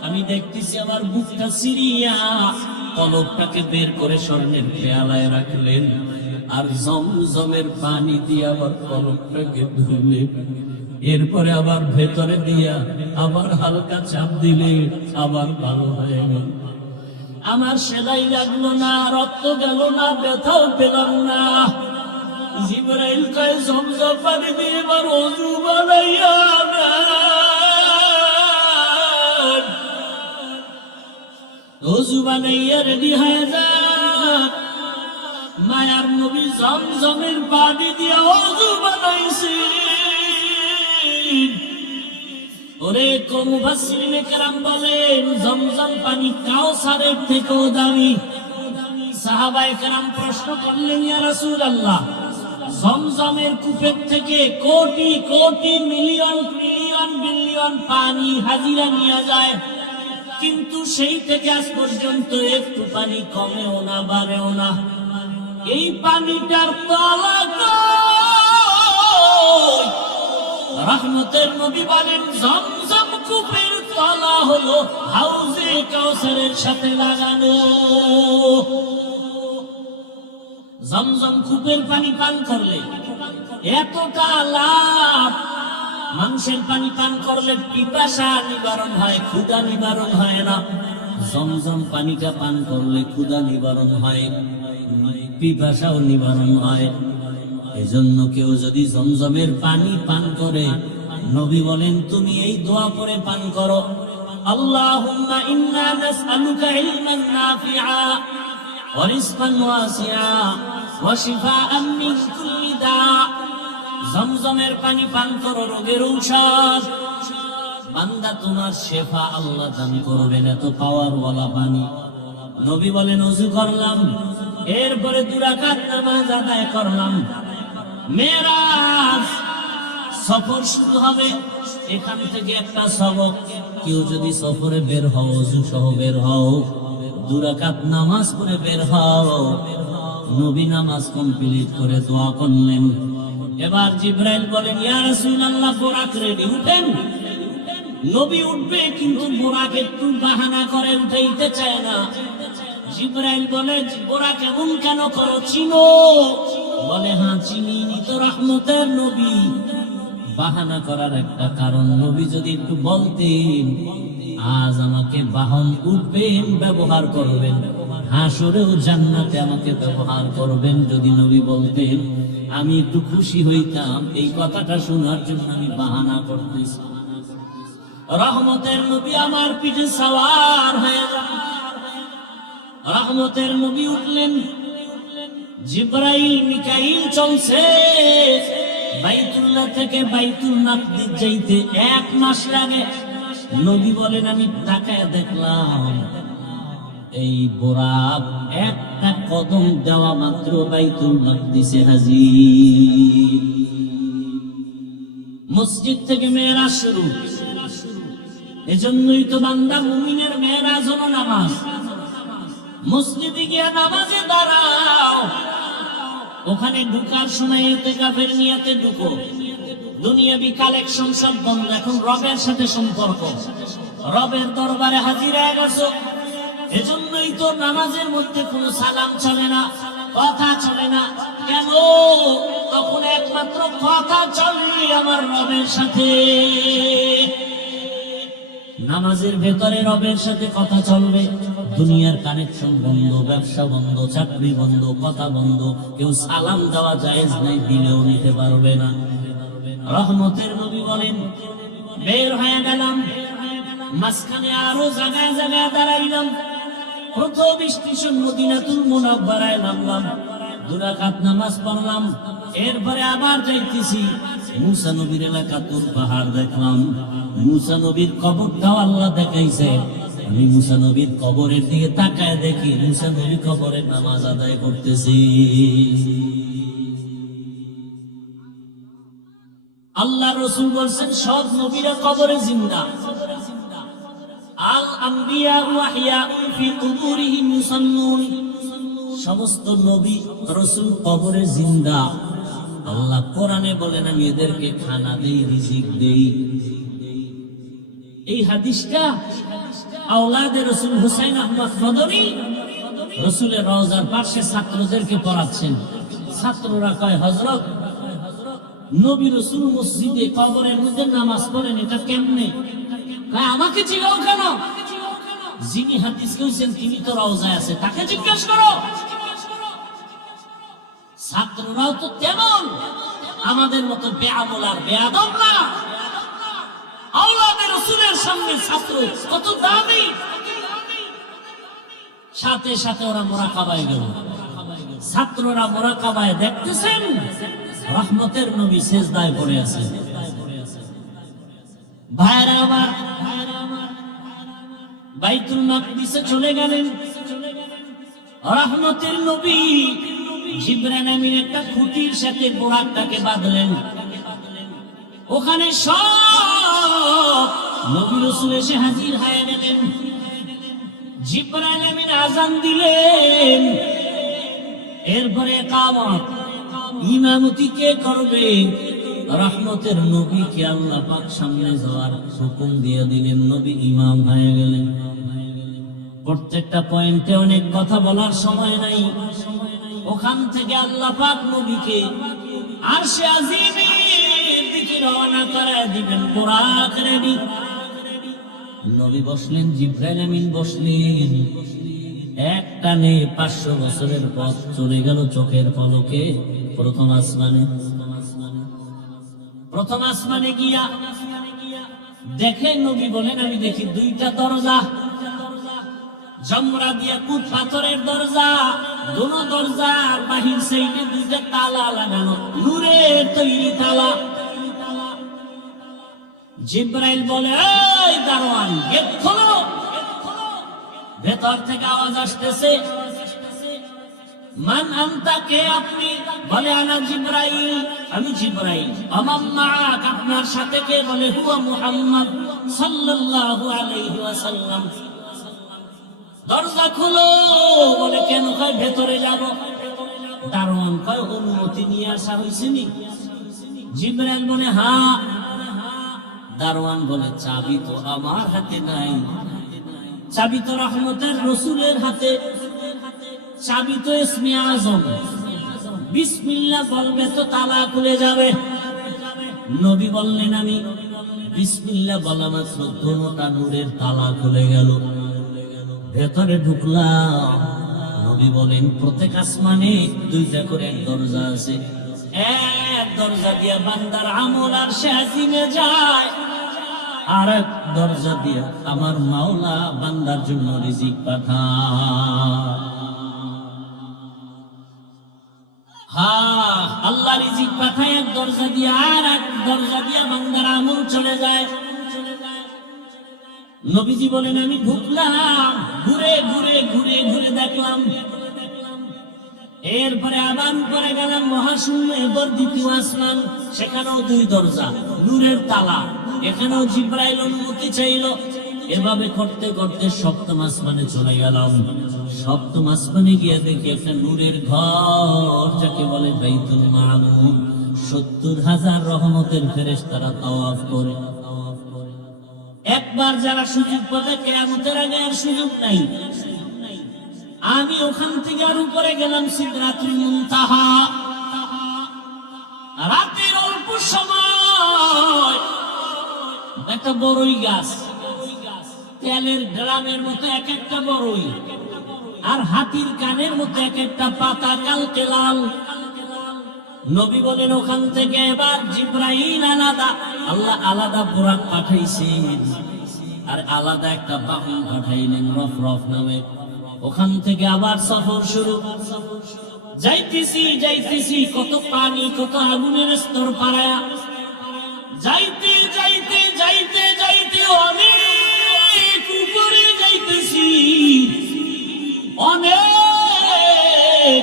আমি দেখতেছি আমার বুকটা সিরিয়া কলবটাকে বের করে স্বর্ণের পেয়ালায় রাখলেন, আর জমজমের পানি দিয়ে আবার কলবটাকে ধুলেন। এরপরে আবার ভেতরে দিয়া আবার হালকা চাপ দিলে আবার ভালো হয়ে গেল। আমার সেলাই লাগলো না, রক্ত গেল না, ব্যথাও পেলাম না। জিবরাইল কয়, জমজম পানি দিয়ে এবার ওযু বানাইয়া ওযু বানাইয়া রেডি হয়ে যান। মায়ার নবী জমজমের পানি দিয়ে ওযু বানাইছে। ওরে কোন মুফাসসিরিনে কেরাম বলেন, জমজম পানি কাউসারের থেকেও দামি। সাহাবায়ে কেরাম প্রশ্ন করলেন, ইয়া রাসূলুল্লাহ, জমজমের কূপের থেকে crore crore million trillion billion পানি হাজিরা নিয়ে যায়, কিন্তু সেই থেকে আজ পর্যন্ত একটু পানি কমেও না বাড়েও না। এই পানিটার তলা কই? রহমতের নবী বলেন, জমজম কূপের তলা হলো হাউজে কাউসারের সাথে লাগানো। জমজম কূপের পানি পান করলে এতটা লাভ। মানুষের পানি পান করলে পিপাসা নিবারণ হয়, ক্ষুধা নিবারণ হয় না। জমজম পানিটা পান করলে ক্ষুধা নিবারণ হয়, পিপাসাও নিবারণ হয়। এজন্য কেউ যদি জমজমের পানি পান করে, নবী বলেন, তুমি এই দোয়া করে পান করো, আল্লাহুম্মা ইন্না নাসআলুকা ইলমান নাফিআ ওয়া রিজকান ওয়াসিআ ওয়া শিফাআন মিন কুল্লি দা। জমজমের পানি পান করো, রোগের ঔষধ। বান্দা, তোমার শেফা আল্লাহ দান করবেন, এত পাওয়ারওয়ালা পানি। নবী বলেন, ওযু করলাম, এরপরে 2 রাকাত নামাজ আদায় করলাম। মেরাজ সফর শুরু হবে। এখান থেকে একটা সবক, কেউ যদি সফরে বের হও, ওযু সহ বের হও, 2 রাকাত নামাজ পড়ে বের হও। নবী নামাজ কমপ্লিট করে দোয়া করলেন। এবার জিবরাইল বলেন, ইয়া রাসূলুল্লাহ, বোরাক রেডি, উঠেন। নবী উঠবে, কিন্তু বোরাক একটু বাহানা করে উঠাইতে চায় না। জিবরাইল বলে, বোরাক এমন কেন করো, চিনো? বলে, হ্যাঁ চিনি, তো রহমতের নবী। বাহানা করার একটা কারণ, নবী যদি একটু বলতেন, আজ আমাকে বাহন উঠবেন, ব্যবহার করবেন, হাসরেও জান্নাতে আমাকে ব্যবহার করবেন, যদি নবী বলতেন, আমি একটু খুশি হইতাম। এই কথাটা শোনার জন্য আমি বাহানা করতেছি। রহমতের নবী আমার পিঠে সওয়ার হয়ে যান। রহমতের নবী উঠলেন, জিবরাইল মিকাইল চলছে। বাইতুল্লাহ থেকে বাইতুল মাকদিস যাইতে 1 মাস লাগে। নবী বলেন আমি তাকায় দেখলাম এই বোরাক একটা কদম দেওয়া মাত্র বাইতুল মাকদিসে হাজির। মসজিদ থেকে মেরাজ শুরু। এজন্যই তো বান্দা মুমিনের মেরাজ হলো নামাজ। মসজিদে গিয়ে নামাজে দাঁড়াও, ওখানে ঢুকার সময় ইতিকাফের নিয়তে ঢুকো। দুনিয়াবি কালেকশন সব বন্ধ, এখন রবের সাথে সম্পর্ক, রবের দরবারে হাজির হয়ে গেছো। এজন্যই তো নামাজের মধ্যে কোনো সালাম চলে না, কথা চলে না। কেন? তখন একমাত্র কথা চলে আমার রবের সাথে। নামাজের ভেতরে রবের সাথে কথা চলবে। দুনিয়ার কানেকশন বন্ধ, ব্যবসা বন্ধ, চাকরি বন্ধ, কথা বন্ধ। কেউ সালাম দেওয়া জায়েজ নাই, দিলেও নিতে পারবে না। রহমতের নবী বলেন বের হয়ে গেলাম, মাঝখানে আরো জায়গায় জায়গায় দাঁড়াইলাম। প্রথম স্টেশন মদিনাতুল মুনাওয়ারায় নামলাম, 2 রাকাত নামাজ পড়লাম। এরপরে আবার যাইতেছি, মুসা নবীর এলাকা তুর পাহাড় দেখলাম। মুসা নবীর কবরটাও আল্লাহ দেখাইছে। আমি মুসা নবীর কবরের দিকে তাকায় দেখি মুসা নবী কবরের নামাজ আদায় করতেছি। আল্লাহ রাসূল বলেন সব নবীরা কবরে জিন্দা। আল আম্বিয়া ওয়া হিয়াউন ফি কুবুরিহিম ইউসাল্লুন। সমস্ত নবী রাসূল কবরে জিন্দা। আল্লাহ কোরআনে বলেন আমি এদেরকে খানা দেই, রিজিক দেই। এই হাদিসটা আওলাদে রাসূল হুসাইন আহমদ মদনী রাসূলের রওজার পাশে ছাত্রদেরকে পড়াচ্ছেন। ছাত্ররা কয় হযরত, নবী রাসূল মসজিদে কবরের মধ্যে নামাজ পড়েন, এটা কেমনে? কয় আমাকে জিজ্ঞাসা কেন? যিনি হাদিস কইছেন তিনি তো রওজায় আছে, তাকে জিজ্ঞাসা করো। ছাত্ররাও তো তেমন আমাদের মতো বেআমল আর বেয়াদব না। আওলাদে রাসূলের সামনে ছাত্র কত দামি। সাথে সাথে ওরা মুরাকাবায় গেল। ছাত্ররা মুরাকাবায় দেখতেছেন রহমতের নবী সিজদায় পড়ে আছে। ভাইরা আমার, বাইতুল মাকদিসে চলে গেলেন। রহমতের নবী জিবরাইল আমিন একটা খুঁটির সাথে বোরাকটাকে বাঁধলেন। ওখানে সব নবী রাসূল এসে হাজির হয়ে গেলেন। জিবরাইল আমিন আযান দিলেন। এরপরে ইকামত, ইমামতি কে করবে? রহমতের নবীকে আল্লাহ পাক সামনে যাওয়ার হুকুম দিয়ে দিলেন। নবী ইমাম হয়ে গেলেন। প্রত্যেকটা পয়েন্টে অনেক কথা বলার সময় নাই। ওখান থেকে আল্লাহ পাক নবীকে আরশে আজিমের দিকে রওনা করায় দিবেন। বুরাক রেডি। নবী বসলেন, জিবরাইল আমিন বসলেন। এক টানে 500 বছরের পথ চলে গেল চোখের পলকে প্রথম আসমানে। প্রথম আসমানে গিয়া দেখে নবী বলেন আমি দেখি 2টা দরজা, জমরা দিয়া কুট পাথরের দরজা। দুনো দরজার বাহির সাইডে 2টা তালা লাগানো, নূরের তৈরি তালা। জিবরাইল বলে এই দারোয়ান গেট খোলো। ভেতর থেকে আওয়াজ আসতেছে মান আনতা, কে আপনি? বলে আনা জিবরাইল, আমি জিবরাইল। আমাম্মাক, আপনার সাথে কে? বলে হুয়া মুহাম্মদ সাল্লাল্লাহু আলাইহি ওয়াসাল্লাম। দরজা খুলো। বলে কেন? কয় ভেতরে যাব। দারোয়ান কয় অনুমতি নিয়ে আসা হয়েছে নি? জিবরাইল বলে হ্যাঁ। দারোয়ান বলে চাবি তো আমার হাতে নাই, চাবি তো রহমতের রাসূলের হাতে, চাবি তো ইসমে আজম। বিসমিল্লাহ বলবে তো তালা খুলে যাবে। নবী বললেন আমি বিসমিল্লাহ বলা মাত্র দুটোটা নূরের তালা খুলে গেল। ভেতরে ঢুকলাম। নবী বলেন প্রত্যেক আসমানে 2টা করে দরজা আছে। এক দরজা দিয়ে বান্দার আমল আরশে আজিমে যায়, আর এক দরজা দিয়ে আমার মাওলা বান্দার জন্য রিজিক পাঠায়। হ্যাঁ, আল্লাহ রিজিক পাঠায় এক দরজা দিয়ে, আর এক দরজা দিয়ে বান্দার আমল চলে যায়। নবীজি বলেন আমি ঢুকলাম, ঘুরে ঘুরে ঘুরে ঘুরে দেখলাম, এরপরে আবার উপরে গেলাম মহাশূন্য, এবার দ্বিতীয় আসমান, সেখানেও দুই দরজা, নূরের তালা, এখানেও জিব্রাইল অনুমতি চাইল। এভাবে করতে করতে সপ্তম আসমানে চলে গেলাম। সপ্তম আসমানে গিয়ে দেখি একটা নূরের ঘর, যাকে বলে বাইতুল মামুর। 70,000 রহমতের ফেরেশতারা তাওয়াফ করে। একবার যারা সুযোগ পাবে, কিয়ামতের আগে আর সুযোগ নাই। আমি ওখান থেকে আর উপরে গেলাম সিদরাতুল মুনতাহা। রাতের অল্প সময় একটা বড়ই গাছ, তেলের ড্রামের মতো এক একটা বড়ই, আর হাতির কানের মতো এক একটা পাতা কালকে লাল। নবী বলেন ওখান থেকে এবার জিব্রাইল আলাদা, আল্লাহ আলাদা বুরাক পাঠাইছেন, আর আলাদা একটা বাহন পাঠাইলেন রফরফ নামে। ওখান থেকে আবার সফর শুরু। যাইতেছি যাইতেছি, কত পানি, কত আগুনের স্তর পাড়ায়া, যাইতে যাইতে যাইতে যাইতে অনেক উপরে যাইতেছি, অনেক।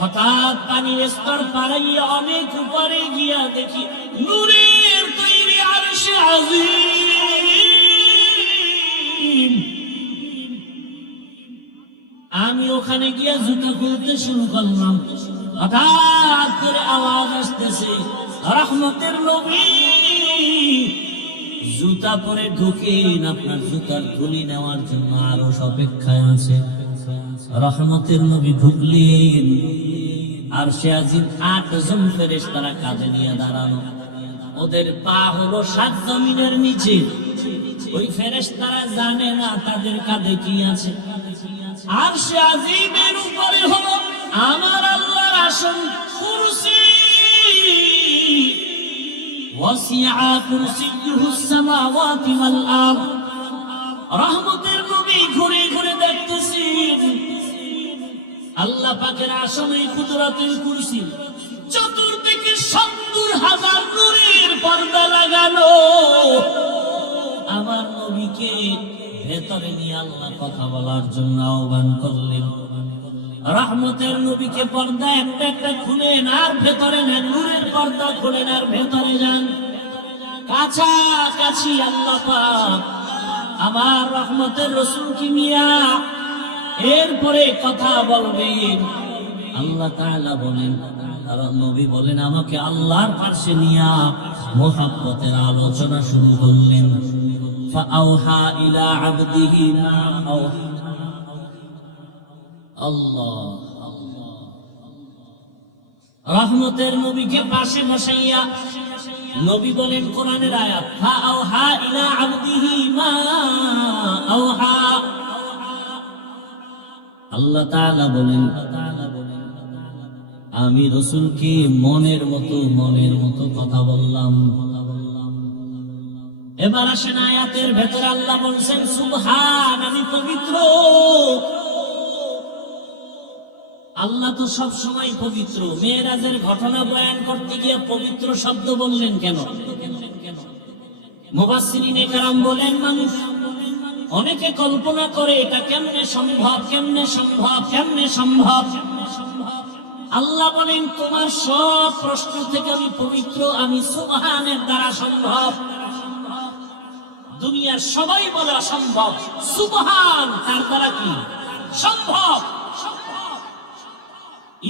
হঠাৎ পানির স্তর পাড়াইয়া অনেক উপরে গিয়া দেখি নূরের তৈরি আরশে আজিম। আমি ওখানে গিয়া জুতা খুলতে শুরু করলাম। হঠাৎ করে আওয়াজ আসতেছে, রহমতের নবী জুতা পরে ঢুকেন, আপনার জুতার খুলি নেওয়ার জন্য আরো অপেক্ষায় আছে। রহমতের নবী ঢুকলেন, আর সে আজিম 8 জন ফেরেশতারা কাঁধে নিয়ে দাঁড়ানো। ওদের পা হলো 7 জমিনের নিচে। ওই ফেরেশতারা জানে না তাদের কাঁধে কি আছে। আর সে আজিমের উপরে হলো আমার আল্লাহর আসন, কুরসি। ওয়াসিআ কুরসিয়ুহুস সামাওয়াতি ওয়াল আরদ। রহমতের নবী ঘুরে ঘুরে দেখতেছেন আল্লাহ পাকের আসনে কুদরতের কুরসি, চতুর্দিকে 70,000 নূরের পর্দা লাগানো। আমার নবীকে ভেতরে নিয়ে আল্লাহ কথা বলার জন্য আহ্বান করলেন। রহমতের নবীকে পর্দা একটা একটা খুলেন, আর ভেতরে নেন, নূরের পর্দা খুলেন, আর ভেতরে যান। কাছাকাছি আল্লাহ পাক আমার রহমতের রাসূলকে নিয়া এরপরে কথা বলবেন। আল্লাহ তাআলা বলেন, আর নবী বলেন, আমাকে আল্লাহর পাশে নিয়া মুহাব্বতের আলোচনা শুরু করলেন। ফাআউহা ইলা আবদিহি মা আওহা। আল্লাহ রহমতের নবীকে পাশে বসাইয়া নবী বলেন কোরআনের আয়াত, ফাআউহা ইলা আবদিহি মা আওহা। আল্লাহ তাআলা বলেন, আমি রাসূলকে মনের মতো কথা বললাম। এবার আসেন আয়াতের ভেতরে আল্লাহ বলছেন সুবহান, আমি পবিত্র। আল্লাহ তো সব সময় পবিত্র। মেরাজের ঘটনা বয়ান করতে গিয়ে পবিত্র শব্দ বললেন কেন? মুফাসসিরিনে কেরাম বলেন, মানুষ অনেকে কল্পনা করে এটা কেমনে সম্ভব, কেমনে সম্ভব, কেমনে সম্ভব। আল্লাহ বলেন, তোমার সব প্রশ্ন থেকে আমি পবিত্র, আমি সুবহানের দ্বারা সম্ভব। দুনিয়ার সবাই বলে অসম্ভব, সুবহান তার দ্বারা কি সম্ভব।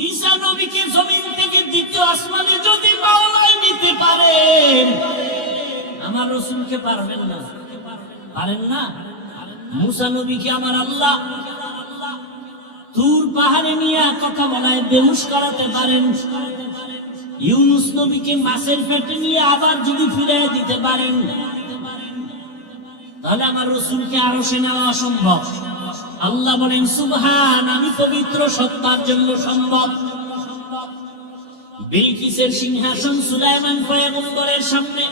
ঈসা নবীকে জমিন থেকে দ্বিতীয় আসমানে যদি মাওলাই নিতে পারেন, আমার রাসূলকে পারবেন না? পারেন না? মুসা নবীকে আমার আল্লাহ তুর পাহাড়ে নিয়ে কথা বলায় বেহুশ করাতে পারেন। ইউনুস নবীকে মাছের পেটে নিয়ে আবার যদি ফিরিয়ে দিতে পারেন, তাহলে আমার রাসূলকে আরশে নেওয়া অসম্ভব। আল্লাহ বলেন সুবহান, আমি পবিত্র, সত্তার জন্য সম্ভব। বিলকিসের সিংহাসন সুলাইমান পয়গম্বরের সামনে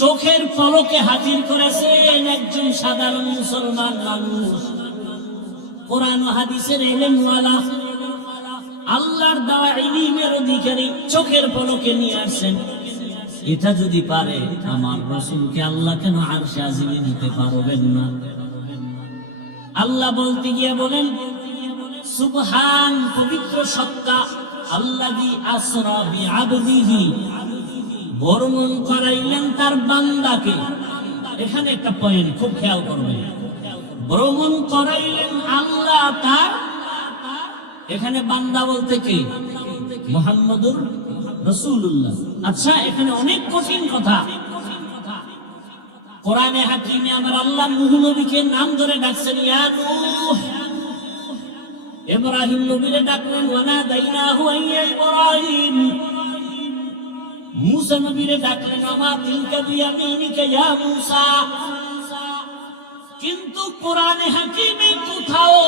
চোখের পলকে হাজির করেছেন একজন সাধারণ মুসলমান মানুষ, কোরআন ও হাদিসের ইলমওয়ালা, আল্লাহর দেওয়া ইলমের অধিকারী, চোখের পলকে নিয়ে আসছেন। এটা যদি পারে আমার রাসূলকে আল্লাহ কেন আরশে আজিমে নিতে পারবেন না? আল্লাহ বলতে গিয়ে বলেন সুবহান, পবিত্র সত্তা, আল্লাযী আসরা বিআবদিহি, বর্ণন করাইলেন তার বান্দাকে। এখানে একটা পয়েন্ট খুব খেয়াল করবেন, ভ্রমণ করাইলেন আল্লাহ তার, এখানে বান্দা বলতে কি? মুহাম্মদুর রাসূলুল্লাহ। আচ্ছা, এখানে অনেক কঠিন কথা। কোরআনে হাকিমে আমার আল্লাহ নূহ নবীকে নাম ধরে ডাকছেন, ইয়া নূহ। ইব্রাহিম নবীরে ডাকলেন ওয়ানাদাইনাহু ইয়া ইব্রাহিম। মুসা নবীরে ডাকলেন আমা তিলকা বিয়ামিনিকা ইয়া মুসা। কিন্তু কোরআনে হাকিমে কোথাও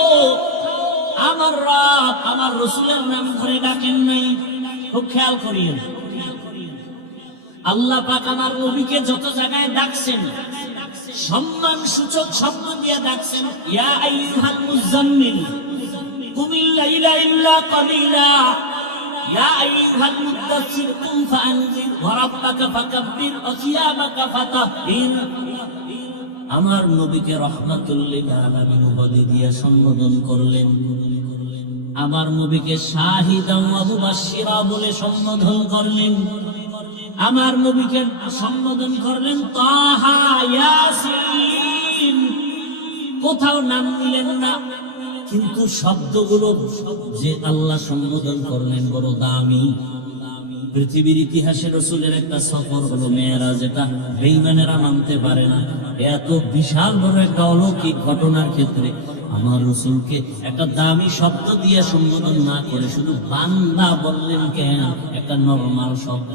আমার রব আমার রাসূলের নাম ধরে ডাকেন নাই। খুব খেয়াল করিয়েন, আল্লাহ পাক আমার নবীকে যত জায়গায় ডাকছেন সম্মান সূচক শব্দ দিয়ে ডাকছেন, ইয়া আইয়ুহাল মুযাম্মিল কুমিল লাইলা ইল্লা কালিলা, ইয়া আইয়ুহাল মুদ্দাসসির কুম ফাআনজির ওয়া রাব্বাকা ফাকাব্বির ওয়া সিয়াবাকা ফাতাহহির। আমার নবীকে রাহমাতুল লিল আলামিন উপাধি দিয়ে সম্বোধন করলেন, আমার নবীকে শাহিদা ওয়া মুবাশশিরা বলে সম্বোধন করলেন, আমার নবীকে সম্বোধন করলেন তাহা, ইয়াসিন, কোথাও নাম নিলেন না। কিন্তু শব্দগুলো যে আল্লাহ সম্বোধন করলেন বড় দামি। পৃথিবীর ইতিহাসে রাসূলের একটা সফর হলো মেরাজ, যেটা বেঈমানেরা মানতে পারে না। এত বিশাল বড় একটা অলৌকিক ঘটনার ক্ষেত্রে আমার রাসূলকে একটা দামি শব্দ দিয়ে সম্বোধন না করে শুধু বান্দা বললেন কেন? একটা নরমাল শব্দ।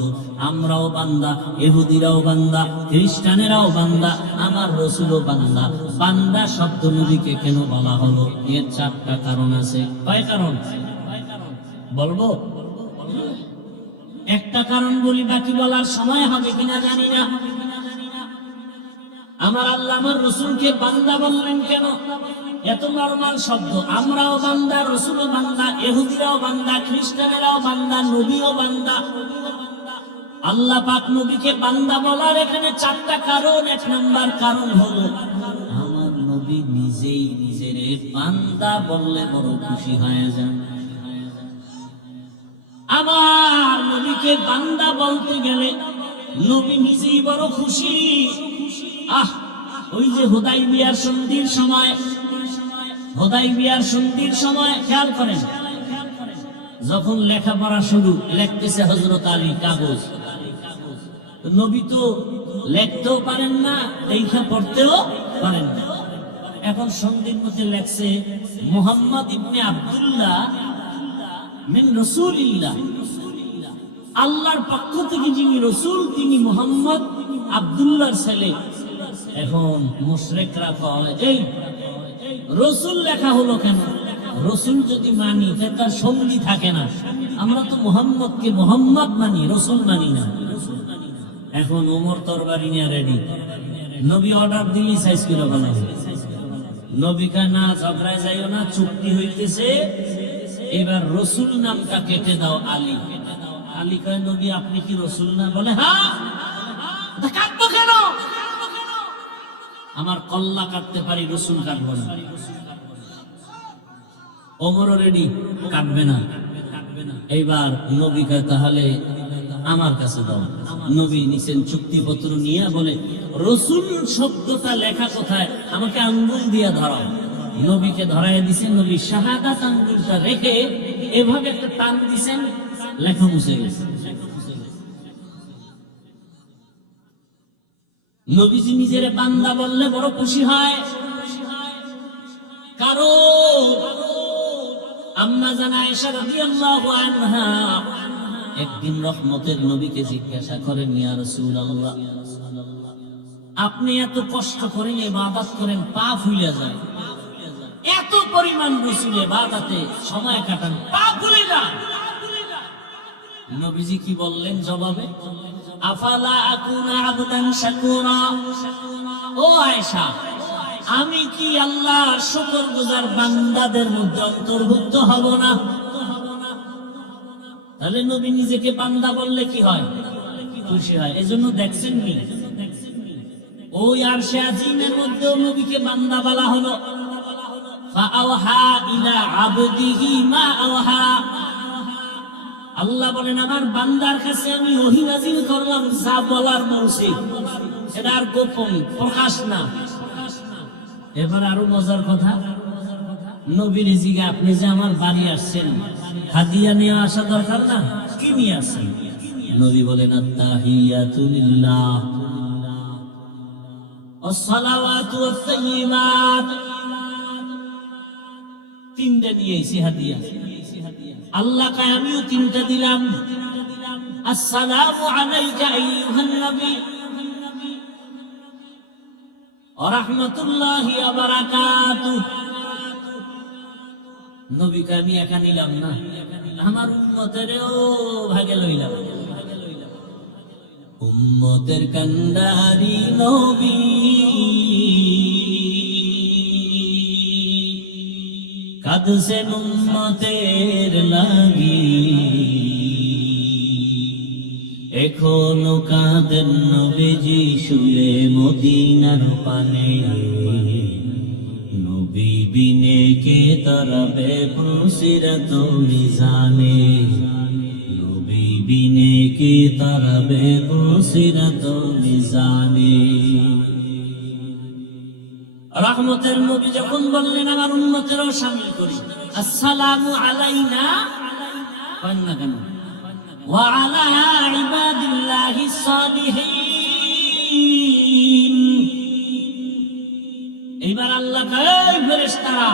আমরাও বান্দা, ইহুদিরাও বান্দা, খ্রিস্টানেরাও বান্দা, আমার রাসূলও বান্দা। বান্দা শব্দ নবীকে কেন বলা হলো? এর চারটা কারণ আছে। কয় কারণ বলবো? একটা কারণ বলি, বাকি বলার সময় হবে কিনা জানি না। আমার আল্লাহ আমার রাসূলকে বান্দা বললেন কেন? এত নরমাল শব্দ। আমরাও বান্দা, রাসূলও বান্দা, ইহুদিরাও বান্দা, খ্রিস্টানেরাও বান্দা, নবীও বান্দা। আল্লাহ পাক নবীকে বান্দা বলার এখানে চারটা কারণ। এক নাম্বার কারণ হলো আমার নবী নিজেই নিজের বান্দা বললে বড় খুশি হয়ে যান। আমার নবীকে বান্দা বলতে গেলে নবী নিজেই বড় খুশি। ওই যে হুদাইবিয়ার সন্ধির সময়, হুদাইবিয়ার সন্ধির সময় খেয়াল করেন, যখন লেখাপড়া শুরু, লিখতেছে হযরত আলী কাগজ। নবী তো লিখতেও পারেন না, লেখা পড়তেও পারেন না। এখন সন্ধির মধ্যে লেখছে মুহাম্মদ ইবনে আব্দুল্লাহ মিন রাসূলিল্লাহ, আল্লাহর পক্ষ থেকে যিনি রাসূল তিনি মুহাম্মদ আব্দুল্লাহর ছেলে। এখন মুশরিকরা কয়, এই রাসূল লেখা হলো কেন? রাসূল যদি মানি তার সন্ধি থাকে না। আমরা তো মুহাম্মদকে মুহাম্মদ মানি, রাসূল মানি না। এখন ওমর তরবারি নিয়ে রেডি, নবী অর্ডার দিলি সাইজ করে বানাবো। নবী কয় না, ঝগড়ায় যাইও না, চুক্তি হইতেছে, এবার রাসূল নামটা কেটে দাও আলী। আলী কয় নবী আপনি কি রাসূল না? বলে হ্যাঁ। কাটবো কেন? আমার কল্লা কাটতে পারি, রাসূল কাটবো না। ওমরও রেডি, কাটবে না। এইবার নবী কয় তাহলে আমার কাছে দাও। নবী নিছেন চুক্তিপত্র নিয়ে, বলে রাসূল শব্দটা লেখা কোথায়? আমাকে আঙ্গুল দিয়ে ধরাও। নবীকে ধরায় দিছেন, নবী শাহাদাত আঙ্গুলটা রেখে এভাবে একটা টান দিছেন, লেখা মুছে গেছে। নবীজি নিজের বান্দা বললে বড় খুশি হয়। কারণ আম্মা জান আয়েশা রাদিয়াল্লাহু আনহা একদিন রহমতের নবীকে জিজ্ঞাসা করেন, ইয়া রাসূলুল্লাহ আপনি এত কষ্ট করেন, ইবাদত করেন, পা ফুলে যায়, এত পরিমাণ রাসূল ইবাদতে সময় কাটান, পা ফুলে যায়, নবীজি কি বললেন জবাবে? আফালা আকুনা আবদান শাকুরা, ও আয়েশা, আমি কি আল্লাহর শুকরগুজার বান্দাদের মধ্যে অন্তর্ভুক্ত হব না? তাহলে নবী নিজেকে বান্দা বললে কি হয়? খুশি হয়। এজন্য দেখছেন নি ওই আরশে আজিমের মধ্যেও নবীকে বান্দা বলা হলো। ফাআওহা ইলা আবদিহি মা আওহা, আল্লাহ বলেন আমার বান্দার কাছে আমি ওহী নাযিল করলাম, যা বলার বলছি, এটা আর গোপন প্রকাশ না। এবার আরো মজার কথা, নবীর জিজ্ঞাসা, আপনি যে আমার বাড়ি আসছেন, হাদিয়া নিয়ে আসা দরকার না? কি নিয়ে আসছেন? নবী বলেন আত্তাহিয়াতু লিল্লাহ ওয়াসসালাওয়াতু ওয়াত-তাইয়্যিবাত, তিনটা নিয়ে এসে হাদিয়া। আল্লাহ কয় আমিও তিনটা দিলাম। আসসালামু আলাইকা আইয়ুহান নবী ওয়া রাহমাতুল্লাহি ওয়া বারাকাতুহু। নবীকে আমি একা নিলাম না, আমার উম্মতেরও ভাগে লইলাম। উম্মতের কান্ডারি নবী, কাঁদছেন উম্মতের লাগি, এখনো কাঁদেন নবীজি শুয়ে মদিনার পানে। নবী বিনে কে তরাবে পুলসিরাত মিজানে, নবী বিনে কে তরাবে পুলসিরাত মিজানে। রহমতের নবী যখন বললেন আমার উম্মতেরও শামিল করি, আসসালামু আলাইনা, কন্যা কেন, ওয়া আলা ইবাদিল্লাহিস সালিহিন। এইবার আল্লাহ কয় ফেরেশতারা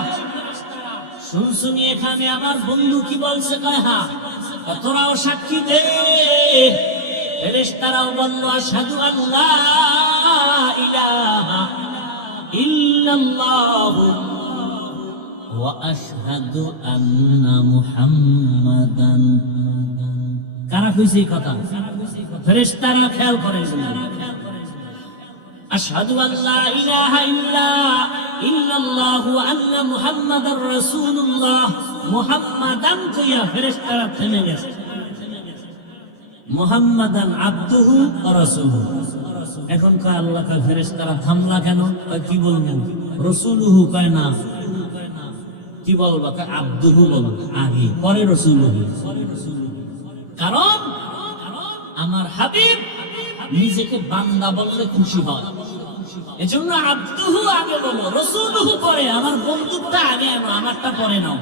শুনছুনি এখানে আমার বন্ধু কি বলছে? কয় হ্যাঁ। তোরাও সাক্ষী দে। ফেরেশতারাও বলল আশহাদু আল্লা ইলাহা ইল্লাল্লাহু ওয়া আশহাদু আন্না মুহাম্মাদান। কারা কইছে এই কথা? ফেরেশতারা খেয়াল করে শুনলেন। আশহাদু আল্লা ইলাহা ইল্লাল্লাহু ওয়া আন্না মুহাম্মাদার রাসূলুল্লাহ। মুহাম্মাদান কইয়া ফেরেশতারা থেমে গেছে। মুহাম্মাদান আবদুহু ওয়া রাসূলুহু। এখন কয় আল্লাহ কয় ফেরেশতারা থামলা কেন? কি বলবেন? রাসূলুহু কয় না, কি বলবা? কয় আবদুহু বল আগে, পরে রাসূলুহু। কারণ আমার হাবিব নিজেকে বান্দা বললে খুশি হয়, এজন্য আব্দুহু আগে বলো, রাসূলুহু পরে। আমার বন্ধুটা আগে আনো, আমারটা পরে নাও।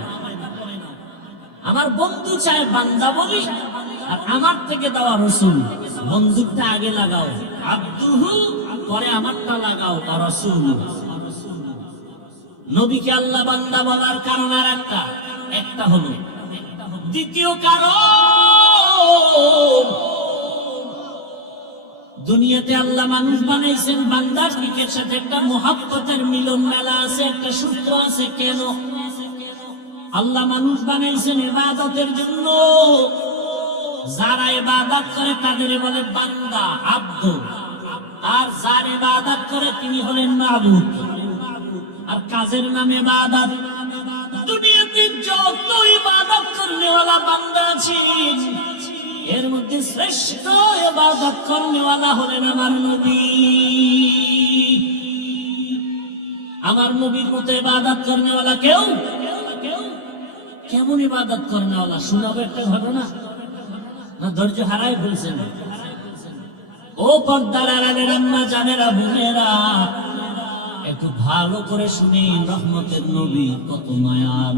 আমার বন্ধু চায় বান্দা বলি, আর আমার থেকে দেওয়া রাসূল। বন্ধুটা আগে লাগাও, আব্দুহু, পরে আমারটা লাগাও, আর রাসূল। নবীকে আল্লাহ বান্দা বলার কারণ আর একটা হলো। দ্বিতীয় কারণ, দুনিয়াতে আল্লাহ মানুষ বানাইছেন বান্দার দিকের সাথে একটা মুহাব্বতের মিলন মেলা আছে, একটা সূত্র আছে। কেন আল্লাহ মানুষ বানাইছেন? ইবাদতের জন্য। যারা ইবাদত করে তাদের বলে বান্দা, আব্দ। আর যার ইবাদত করে তিনি হলেন মাবুদ। আর কাজের নামে ইবাদত। দুনিয়াতে যত ইবাদত করনেওয়ালা বান্দা আছে, এর মধ্যে শ্রেষ্ঠ ইবাদত করনেওয়ালা হলেন আমার নবী। আমার নবীর মতো ইবাদত করনেওয়ালা কেউ? কেমন ইবাদত করনেওয়ালা? শোনাবো একটা ঘটনা, না ধৈর্য হারাই ফেলছেন? ও পর্দার আড়ালের আম্মা জানেরা, বোনেরা, একটু ভালো করে শুনি। রহমতের নবী কত মায়ার।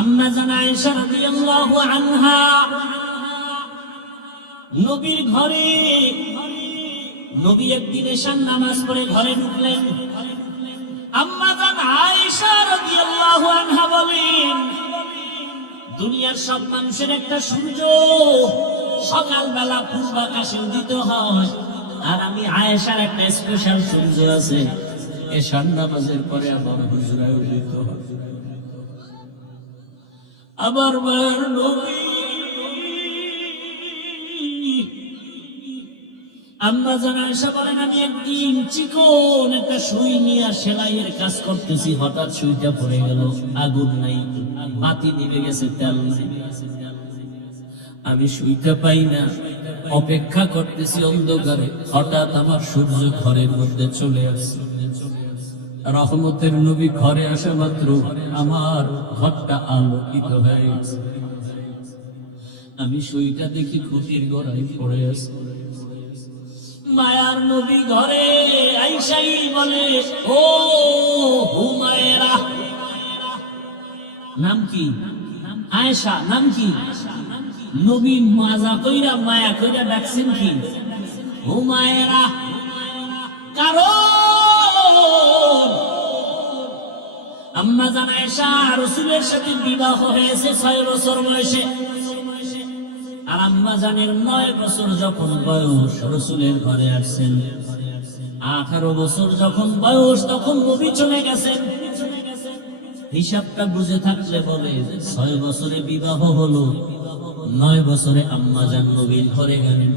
আম্মা জান আয়েশা রাদিয়াল্লাহু আনহা নবীর ঘরে, নবী একদিন এশার নামাজ পড়ে ঘরে ঢুকলেন। আম্মা জান আয়েশা রাদিয়াল্লাহু আনহা বলেন, দুনিয়ার সব মানুষের একটা সূর্য সকালবেলা পূর্ব আকাশে উদিত হয়, আর আমি আয়েশার একটা স্পেশাল সূর্য আছে, এশার নামাজের পরে আবার হুজরায় উদিত হয়। আমার মায়ের নবী আম্মা জান আয়েশা বলেন, আমি একদিন চিকন একটা সুই নিয়ে সেলাইয়ের কাজ করতেছি, হঠাৎ সুইটা পড়ে গেল, আগুন নাই, বাতি নিভে গেছে, তেল নাই, আমি সুইটা পাই না, অপেক্ষা করতেছি অন্ধকারে। হঠাৎ আমার সূর্য ঘরের মধ্যে চলে আসছে। রহমতের নবী ঘরে আসা মাত্র আমার ঘরটা আলোকিত হয়ে গেছে। আমি সুইটা দেখি খুঁটির গোড়ায় পড়ে আছে। মায়ার নবী ঘরে আইসাই বলে, ও হুমায়রা, নাম কি? আয়েশা। নাম কি? নবী মাজা কইরা মায়া কইরা ডাকছেন কি? হুমায়রা। কারণ আম্মা জান আয়েশা রাসূলের সাথে বিবাহ হয়েছে 6 বছর বয়সে, আর আম্মা জানের 9 বছর যখন বয়স রাসূলের ঘরে আসছেন। 18 বছর যখন বয়স তখন নবী চলে গেছেন। হিসাবটা বুঝে থাকলে বলে 6 বছরে বিবাহ হলো, 9 বছরে আম্মা জান নবীর ঘরে গেলেন,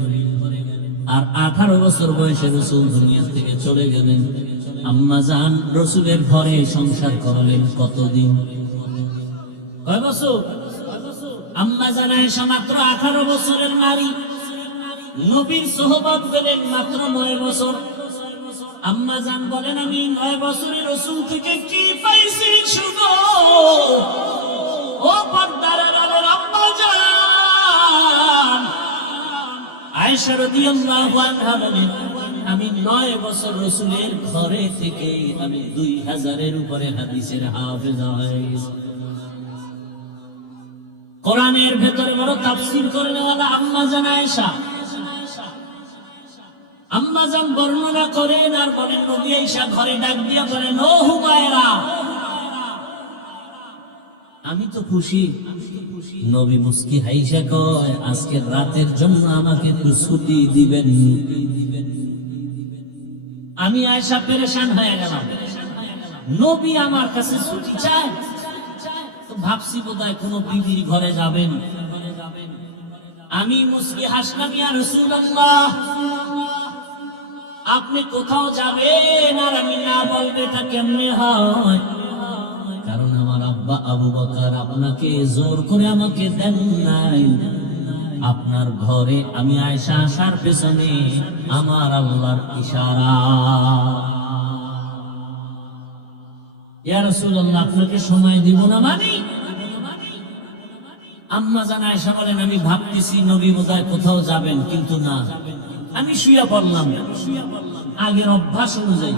আর 18 বছর বয়সে রাসূল দুনিয়া থেকে চলে গেলেন। আম্মা জান রাসূলের ঘরে সংসার করলেন কতদিন? কয় বছর? আম্মা জান আয়েশা মাত্র 18 বছরের নারী, নবীর সোহবত পেলেন মাত্র 9 বছর। আম্মা জান বলেন, আমি 9 বছরে রাসূল থেকে কি পাইছি শুনো। ও পর্দার আড়ালের আম্মা জান আয়েশা রাদিয়াল্লাহু আনহা বলেন, আমি 9 বছর রাসূলের ঘরে থেকে আমি 2000-এর উপরে হাদিসের হাফেজা হয়ে গেছি। কোরআনের ভেতরে বড় তাফসীর করেনওয়ালা আম্মা জান আয়েশা। আম্মা জান বর্ণনা করেন আর বলেন, নবী আয়েশা ঘরে ডাক দিয়া বলেন, ও হুমায়রা, আমি তো খুশি। নবী মুস্কি হাইসা কয়, আজকের রাতের জন্য আমাকে একটু ছুটি দিবেন? আমি আয়েশা পেরেশান হয়ে গেলাম, নবী আমার কাছে ছুটি চায়। তো ভাবছি বোধহয় কোনো বিবির ঘরে যাবেন। আমি মুস্কি হাসলাম, ইয়া রাসূলুল্লাহ, আপনি কোথাও যাবেন আর আমি না বলবে এটা কেমনে হয়? কারণ আমার আব্বা আবু বকর আপনাকে জোর করে আমাকে দেন নাই। আপনার ঘরে আমি আয়েশা আসার পেছনে আমার আল্লাহর ইশারা। ইয়া রাসূলুল্লাহ, আপনাকে সময় দিব না মানে? আম্মা জান আয়েশা বলেন, আমি ভাবতেছি নবী বোধহয় কোথাও যাবেন, কিন্তু না, আমি শুয়ে পড়লাম আগের অভ্যাস অনুযায়ী।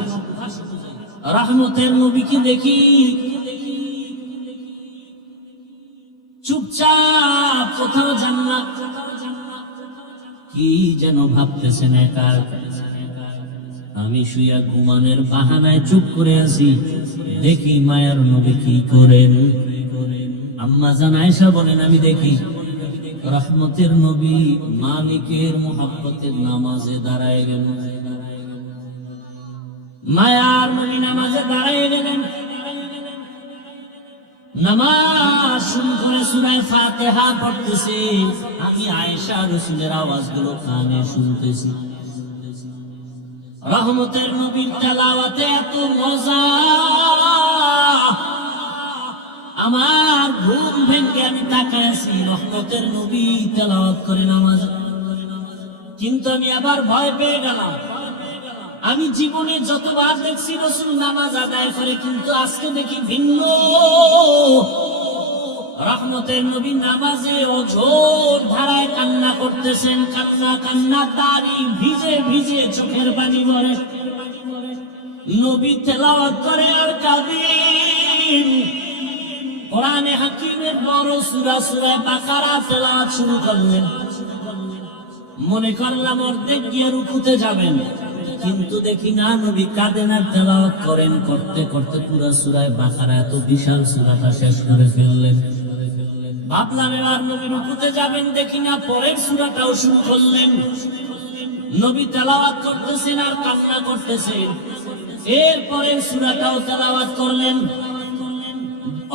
রহমতের নবীকে দেখি চুপচাপ, কোথাও যান না, কি যেন ভাবতেছেন একা। আমি শুয়া ঘুমানোর বাহানায় চুপ করে আছি, দেখি মায়ার নবী কি করেন। আম্মা জান আয়েশা বলেন, আমি দেখি রহমতের নবী মালিকের মুহাব্বতের নামাজে দাঁড়ায় গেলেন। মায়ার নবী নামাজে দাঁড়ায় গেলেন, নামাজ শুরু করে সূরা ফাতিহা পড়তেছি। আমি আয়েশা রাসূলের আওয়াজগুলো কানে শুনতেছি। রহমতের নবীর তেলাওয়াতে এত মজা, আমার ঘুম ভেঙে আমি তাকায় আছি, রহমতের নবী তেলাওয়াত করে নামাজ। কিন্তু আমি আবার ভয় পেয়ে গেলাম। আমি জীবনে যতবার দেখছি রাসূল নামাজ আদায় করে, কিন্তু আজকে দেখি ভিন্ন। রহমতের নবী নামাজে অঝোর ধারায় কান্না করতেছেন, কান্না কান্না তারি ভিজে ভিজে চোখের পানি পড়ে। নবী তেলাওয়াত করে আর কাঁদেন। কোরআনে হাকিমের বড় সূরা সূরা বাকারা তেলাওয়াত শুরু করলেন। মনে করলাম অর্ধেক গিয়ে রুকুতে যাবেন, কিন্তু দেখি না, নবী কাঁদেন আর তেলাওয়াত করেন। করতে করতে পুরো সূরা বাকারা, এত বিশাল সূরাটা শেষ করে ফেললেন। ভাবলাম এবার নবী রুকুতে যাবেন, দেখি না, পরের সূরাটাও শুরু করলেন। নবী তেলাওয়াত করতেছেন আর কান্না করতেছেন। এরপরের সূরাটাও তেলাওয়াত করলেন।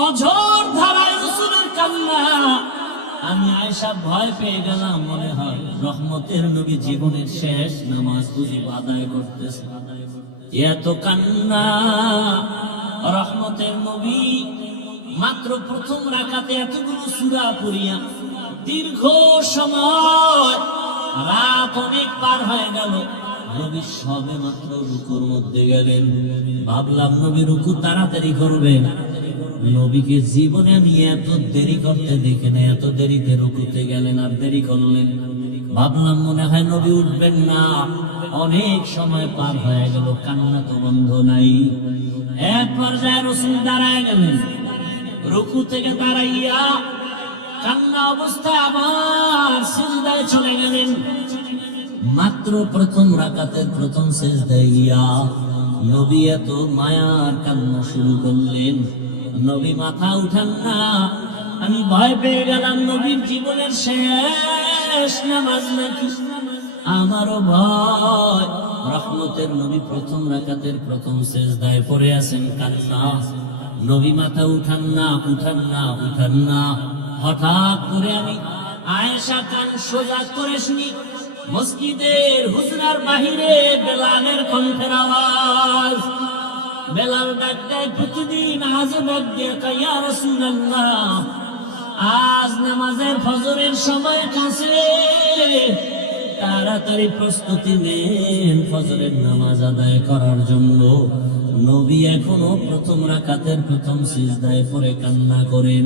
অঝোর ধারায় রাসূলের কান্না, আমি আয়েশা ভয় পেয়ে গেলাম, মনে হয় রহমতের নবী জীবনের শেষ নামাজ বুঝি আদায় করতেছে। এত কান্না। রহমতের নবী মাত্র প্রথম রাকাতে এতগুলো সূরা পড়িয়া দীর্ঘ সময়, রাত অনেক পার হয়ে গেল, নবী সবে মাত্র রুকুর মধ্যে গেলেন। ভাবলাম নবী রুকু তাড়াতাড়ি করবেন, নবীকে জীবনে আমি এত দেরি করতে দেখি না, এত দেরিতে রুকুতে গেলেন আর দেরি করলেন। ভাবলাম মনে হয় নবী উঠবেন না, অনেক সময় পার হয়ে গেল, কান্না তো বন্ধ নাই। এক পর্যায়ে রাসূল দাঁড়ায় গেলেন, রুকু থেকে দাঁড়াইয়া কান্না অবস্থায় আবার সিজদায় চলে গেলেন। মাত্র প্রথম রাকাতের প্রথম সিজদায় গিয়া নবী এত মায়ার কান্না শুরু করলেন। নবী মাথা উঠান না, আমি ভয় পেয়ে গেলাম নবীর জীবনের শেষ নামাজ নাকি। আমারও ভয়। রহমতের নবী প্রথম রাকাতের প্রথম সিজদায় পড়ে আছেন, কান্না। নবী মাথা উঠান না, উঠান না, উঠান না। হঠাৎ করে আমি আয়েশা কান সোজা করে শুনি মসজিদের হুজরার বাহিরে বেলালের কণ্ঠের আওয়াজ। বেলাল ডাক দেয়, প্রতিদিন আজ ডাক দিয়ে ইয়া রাসূলুল্লাহ, আজ নামাজের ফজরের সময় কাছে, তাড়াতাড়ি প্রস্তুতি নেন ফজরের নামাজ আদায় করার জন্য। নবী এখনো প্রথম রাকাতের প্রথম সিজদায় পড়ে কান্না করেন,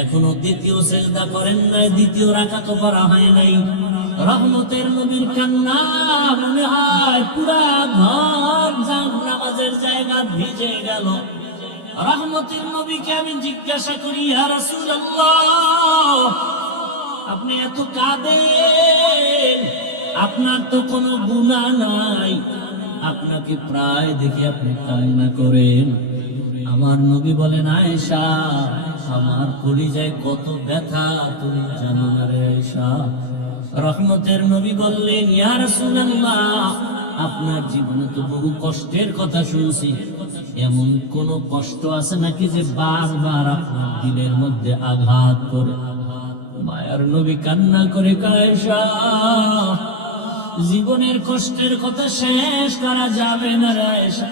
এখনো দ্বিতীয় সিজদা করেন নাই, দ্বিতীয় রাকাত করা হয় নাই। রহমতের নবীর কান্না মনে হয় পুরা ঘর নামাজের জায়গা ভিজে গেল। রহমতের নবীকে আমি জিজ্ঞাসা করি, ইয়া রাসূলুল্লাহ, আপনি এত কাঁদেন, আপনার তো কোনো গুনাহ নাই, আপনাকে প্রায় দেখি আপনি কান্না করেন। আমার নবী বলেন, আয়েশা, আমার কলিজায় কত ব্যথা তুমি জানো না রে আয়েশা। রহমতের নবী বললেন, ইয়া রাসূলুল্লাহ, আপনার জীবনে তো বহু কষ্টের কথা শুনছি, এমন কোন কষ্ট আছে নাকি যে বারবার আপনার দিলের মধ্যে আঘাত করে? মায়ার নবী কান্না করে, আয়েশা, জীবনের কষ্টের কথা শেষ করা যাবে না রে আয়েশা।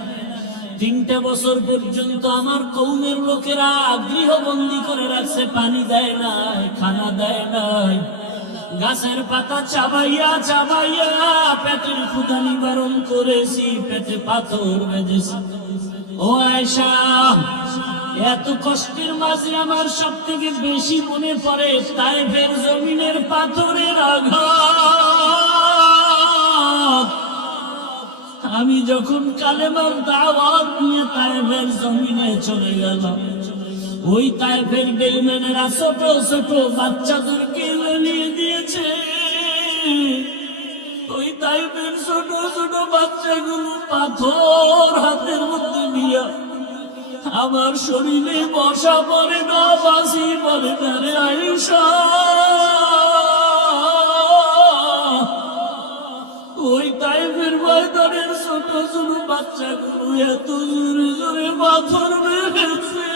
3টা বছর পর্যন্ত আমার কওমের লোকেরা গৃহবন্দী করে রাখছে, পানি দেয় নাই, খানা দেয় নাই, গাছের পাতা চাবাইয়া চাবাইয়া পেটের ক্ষুধা নিবারণ করেছি, পেটে পাথর বেঁধেছি। ও আয়েশা, এত কষ্টের মাঝে আমার সব থেকে বেশি মনে পড়ে তায়েফের জমিনের পাথরের আঘাত। আমি যখন কালেমার দাওয়াত নিয়ে তায়েফের জমিনে চলে গেলাম, ওই তায়েফের বেঈমানেরা ছোট ছোট বাচ্চাদেরকে নিয়ে দিয়েছে। ওই তায়েফের ছোট ছোট বাচ্চাগুলো পাথর হাতের মধ্যে নিয়ে আমার শরীরে বসা পড়ে না, বাসি পড়ে না রে আয়েশা। ওই তায়েফের ময়দানের ছোট ছোট বাচ্চাগুলো এত জোরে জোরে পাথর মেরেছে,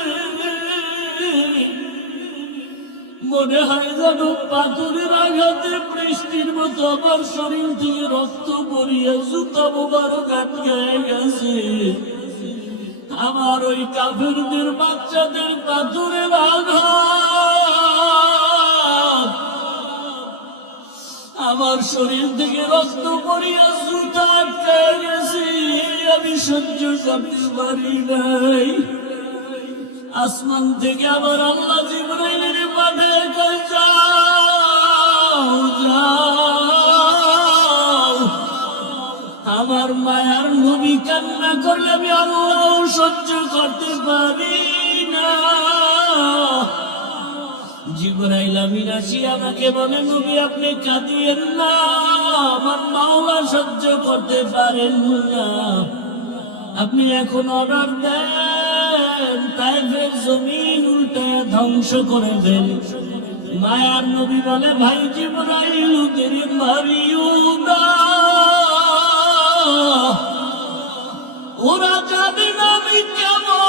মনে হয় যেন পাথরের আঘাতে বৃষ্টির মতো আমার শরীর থেকে রক্ত পড়িয়া জুতা মোবারক আটকে গেছে। আমার ওই কাফেরদের বাচ্চাদের পাথরের আঘাত আমার শরীর থেকে রক্ত পড়িয়া জুতা আটকে গেছে, আমি সহ্য করতে পারি নাই। আসমান থেকে আবার আল্লাহ জিবরাইলের পাঠায় কয়, যাও যাও। আমার মায়ার নবী কান্না করলে আমি আল্লাহ সহ্য করতে পারি না। জিবরাইল আমিন আসি আমাকে বলে, নবী আপনি কাঁদিয়েন না, আমার মাওলা সহ্য করতে পারেন না, আপনি এখন অর্ডার দেন তায়েফের জমিন উল্টে ধ্বংস করে দেন। মায়ার নবী বলে, ভাই জিবরাইল দেরি মারিও না, ওরা জানে না আমি কেমন,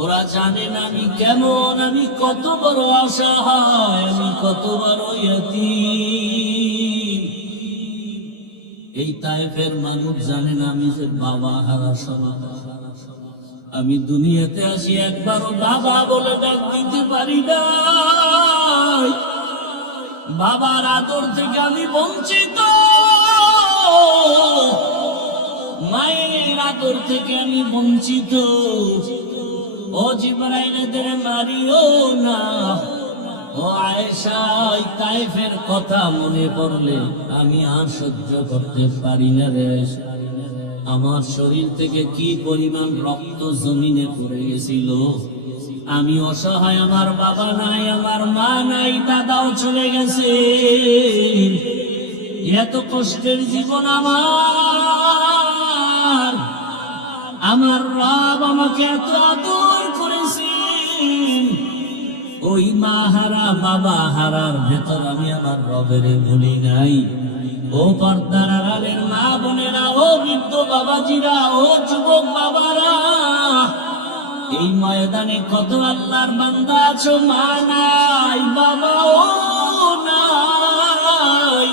ওরা ওরা জানেন আমি কেমন, আমি কত বড় অসহায়, আমি কত বড় ইয়তীম। এই তায়েফের মানুষ জানেন আমি যে বাবা হারা সন্তান। আমি দুনিয়াতে আসি একবারও বাবা বলে ডাক দিতে পারি না। বাবার আদর থেকে আমি বঞ্চিত, মায়ের আদর থেকে আমি বঞ্চিত। ও জিবরাইল এদের মারিও না। ও আয়েশা, তায়েফের কথা মনে পড়লে আমি আর সহ্য করতে পারি না রে। আমার শরীর থেকে কি পরিমাণ রক্ত জমিনে পড়ে গেছিল। আমি অসহায়, আমার বাবা নাই, আমার মা নাই, দাদাও চলে গেছে। এত কষ্টের জীবন আমার রব আমাকে এত আদর করেছেন। ওই মা হারা বাবা হারার ভেতর আমি আমার রবের ভুলি নাই। ও পর্দার আড়ালের মা বোনেরা, ও বৃদ্ধ বাবাজিরা, ও যুবক বাবারা, এই ময়দানে কত আল্লাহর বান্দা আছো, মা নাই, বাবাও নাই।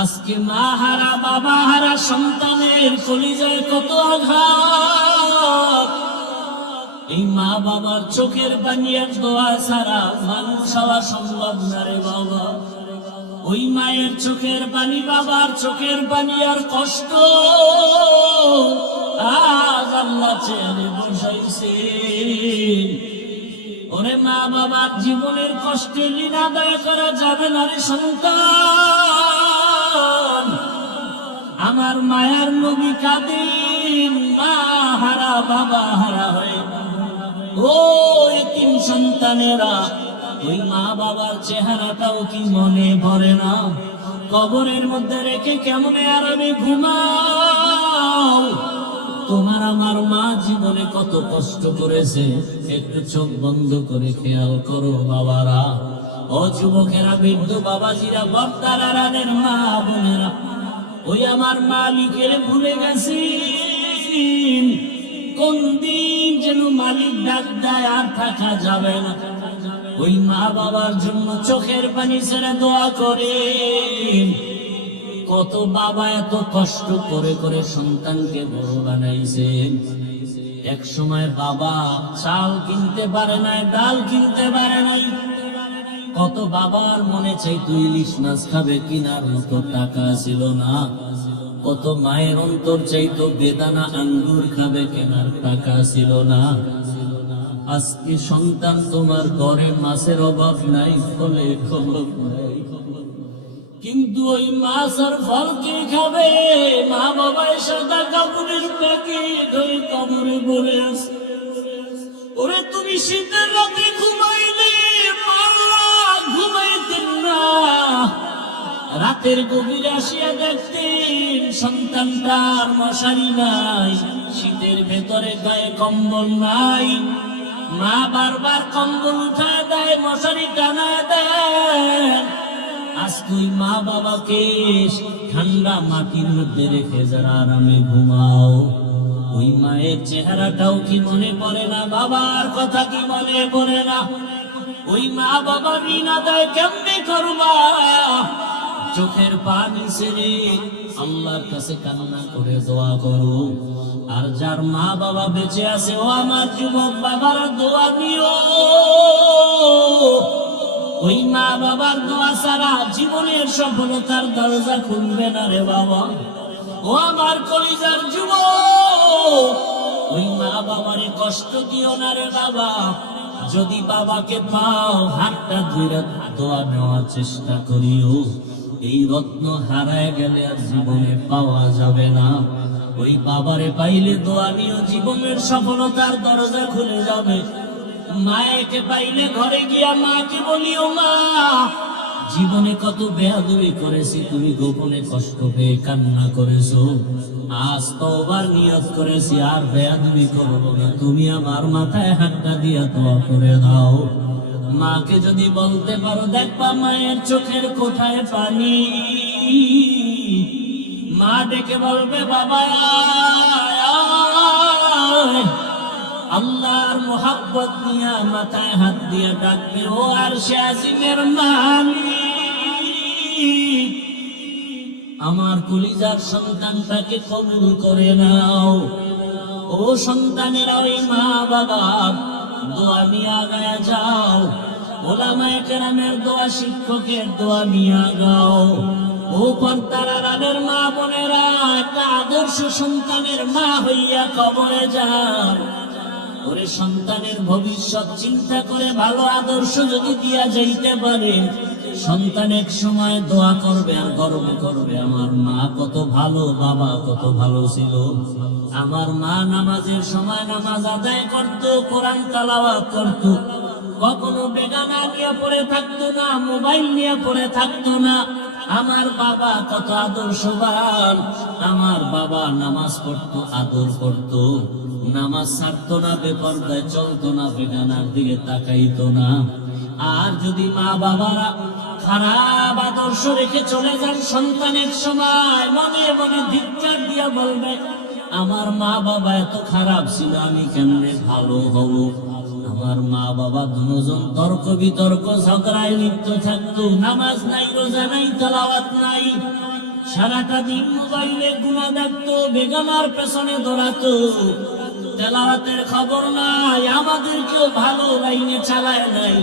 আজকে মা হারা বাবা হারা সন্তানের কলিজায় কত আঘাত। এই মা বাবার চোখের পানি আর দোয়া ছাড়া মানুষ হওয়া সম্ভব না রে বাবা। ওই মায়ের চোখের পানি, বাবার চোখের পানি আর কষ্ট আজ আল্লাহ চেয়ারে বসাইছে। ওরে মা বাবার জীবনের কষ্টে ঋণ আদায় করা যাবে না রে সন্তান। আমার মায়ার নবী কাঁদেন মা হারা বাবা হারা হয়ে। ও এতিম সন্তানেরা, ওই মা বাবার চেহারাটাও কি মনে পড়ে না? কবরের মধ্যে রেখে কেমনে আরামে ঘুমাও? তোমার আমার মা জীবনে কত কষ্ট করেছে, একটু চোখ বন্ধ করে খেয়াল করো বাবারা। ও যুবকেরা, বৃদ্ধ বাবাজিরা, বর্তারানের মা বোনেরা, ওই আমার মালিকের ভুলে গেছি। কোন দিন যেন মালিক ডাক দেয় আর থাকা যাবে না। ওই মা বাবার জন্য চোখের পানি ছেড়ে দোয়া করে। কত বাবা এত কষ্ট করে করে সন্তানকে বড় বানাইছে। এক সময় বাবা চাল কিনতে পারে নাই, ডাল কিনতে পারে নাই। কত বাবার মনে চাইতো ইলিশ মাছ খাবে, কিনার মতো টাকা ছিল না। কত মায়ের অন্তর চাইতো বেদানা আঙ্গুর খাবে, কেনার টাকা ছিল না। আজকে সন্তান তোমার ঘরে মাছের অভাব নাই, ফলে খবর নাই, কিন্তু ওই মাছ আর ফল কে খাবে? মা বাবায় সাদা কাপড়ের প্যাকেট ওই কবরে পড়ে আছে। ওরে তুমি শীতের রাতে ঘুমাইলে মা ঘুমাইতেন না। রাতের গভীরে আসিয়া দেখতেন সন্তানটার মশারি নাই, শীতের ভেতরে গায়ে কম্বল নাই। মা বারবার কম্বল উঠায় দেয়, মশারি টানায় দেয়। আজকে ওই মা বাবাকে ঠান্ডা মাটির মধ্যে রেখে যারা আরামে ঘুমাও, ওই মায়ের চেহারাটাও কি মনে পড়ে না? বাবার কথা কি মনে পড়ে না? ওই মা বাবা ঋণ আদায় কেমনে করবা? চোখের পানি ছেড়ে আল্লাহর কাছে কান্না করে দোয়া করো। আর যার মা বাবা বেঁচে আছে, ও আমার যুবক বাবারা, দোয়া দিও। ওই মা বাবার দোয়া ছাড়া জীবনের সফলতার দরজা খুলবে না রে বাবা। ও আমার কলিজার যুবক, ওই মা বাবারে কষ্ট দিও না রে বাবা। যদি বাবাকে পাও, হাতটা ধরে দোয়া নেওয়ার চেষ্টা করিও। এই রত্ন হারায় গেলে আর জীবনে পাওয়া যাবে না। ওই বাবারে পাইলে দোয়া নিও, জীবনের সফলতার দরজা খুলে যাবে। মায়েকে পাইলে ঘরে গিয়া মাকে বলিও, মা জীবনে কত বেয়াদবি করেছি, তুমি গোপনে কষ্ট পেয়ে কান্না করেছো। আজ তওবার নিয়ত করেছি, আর বেয়াদবি করবো না। তুমি আমার মাথায় হাতটা দিয়া দোয়া করে দাও। মাকে যদি বলতে পারো, দেখবা মায়ের চোখের কোঠায় পানি। মা ডেকে বলবে, বাবা মহব্বত নিয়া মাথায় হাত দিয়ে ডাকবে, ও আরশে আজিমের মালিক, আমার কলিজার সন্তানটাকে কবুল করে নাও। ও সন্তানেরা, ওই মা বাবা দোয়া নিয়ে আগায়া যাও, ওলামায়ে কেরামের দোয়া, শিক্ষকের দোয়া নিয়ে আগাও। ও পর্দার আড়ালের মা বোনেরা, একটা আদর্শ সন্তানের মা হইয়া কবরে যাও। ওরে সন্তানের ভবিষ্যৎ চিন্তা করে ভালো আদর্শ যদি দিয়া যাইতে পারে, সন্তান এক সময় দোয়া করবে আর গর্ব করবে, আমার মা কত ভালো, বাবা কত ভালো ছিল। আমার মা নামাজের সময় নামাজ আদায় করতো, কোরআন তেলাওয়াত করতো, কখনো বেগানা নিয়ে পড়ে থাকতো না, মোবাইল নিয়ে পড়ে থাকতো না। আমার বাবা কত আদর্শবান, আমার বাবা নামাজ পড়তো, আদর করতো, নামাজ ছাড়তো না, বেপরদায় চলতো না, বেগানার দিকে তাকাইতো না। আর যদি মা বাবারা খারাপ আদর্শ রেখে চলে যান, সন্তানের সময় মনে মনে ধিক্কার দিয়া বলবে, আমার মা বাবা এত খারাপ ছিল, আমি কেমনে ভালো হব। আমার মা বাবা দুজন তর্ক বিতর্ক ঝগড়ায় লিপ্ত থাকতো, নামাজ নাই, রোজা নাই, তেলাওয়াত নাই, সারাটা দিন মোবাইলে গুনাহ দেখতো, বেগানার পেছনে দৌড়াতো, তেলাওয়াতের খবর নাই, আমাদেরকেও ভালো লাইনে চালায় নাই,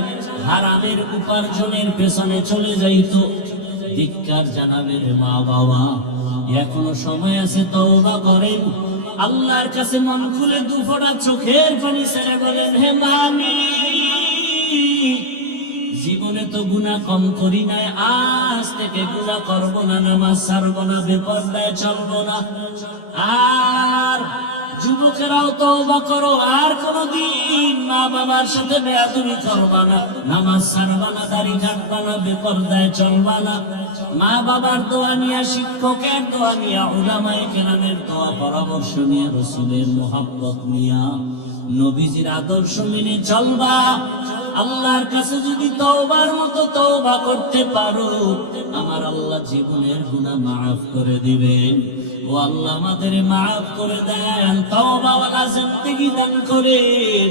হারামের উপার্জনের পেছনে চলে যাইতো। ধিক্কার জানাবে রে মা বাবা, এখনো সময় আছে, তওবা করেন, আল্লাহর কাছে মন খুলে দুফোঁটা চোখের পানি ছেড়ে বলেন, হে মালিক, জীবনে তো গুনাহ কম করি নাই, আজ থেকে গুনাহ করব না, নামাজ ছাড়ব না, বেপরদায় চলব না। আর যুবকেরাও তওবা করো, আর কোনদিন মা বাবার সাথে বেয়াদবি করবা না, নামাজ ছাড়বা না, দাড়ি কাটবা না, বেপরদায় চলবা না। মা বাবার দোয়া নিয়া, শিক্ষকের দোয়া নিয়া, উলামায়ে কেরামের দোয়া পরামর্শ নিয়া, রাসূলের মুহাব্বত নিয়া, নবীজির আদর্শ মেনে চলবা। আল্লাহর কাছে যদি তওবার মতো তওবা করতে পারো, আমার আল্লাহ জীবনের গুনাহ মাফ করে দিবেন। ও আল্লাহ আমাদের মাফ করে দেন, তওবাওয়ালা জিন্দেগি দান করেন।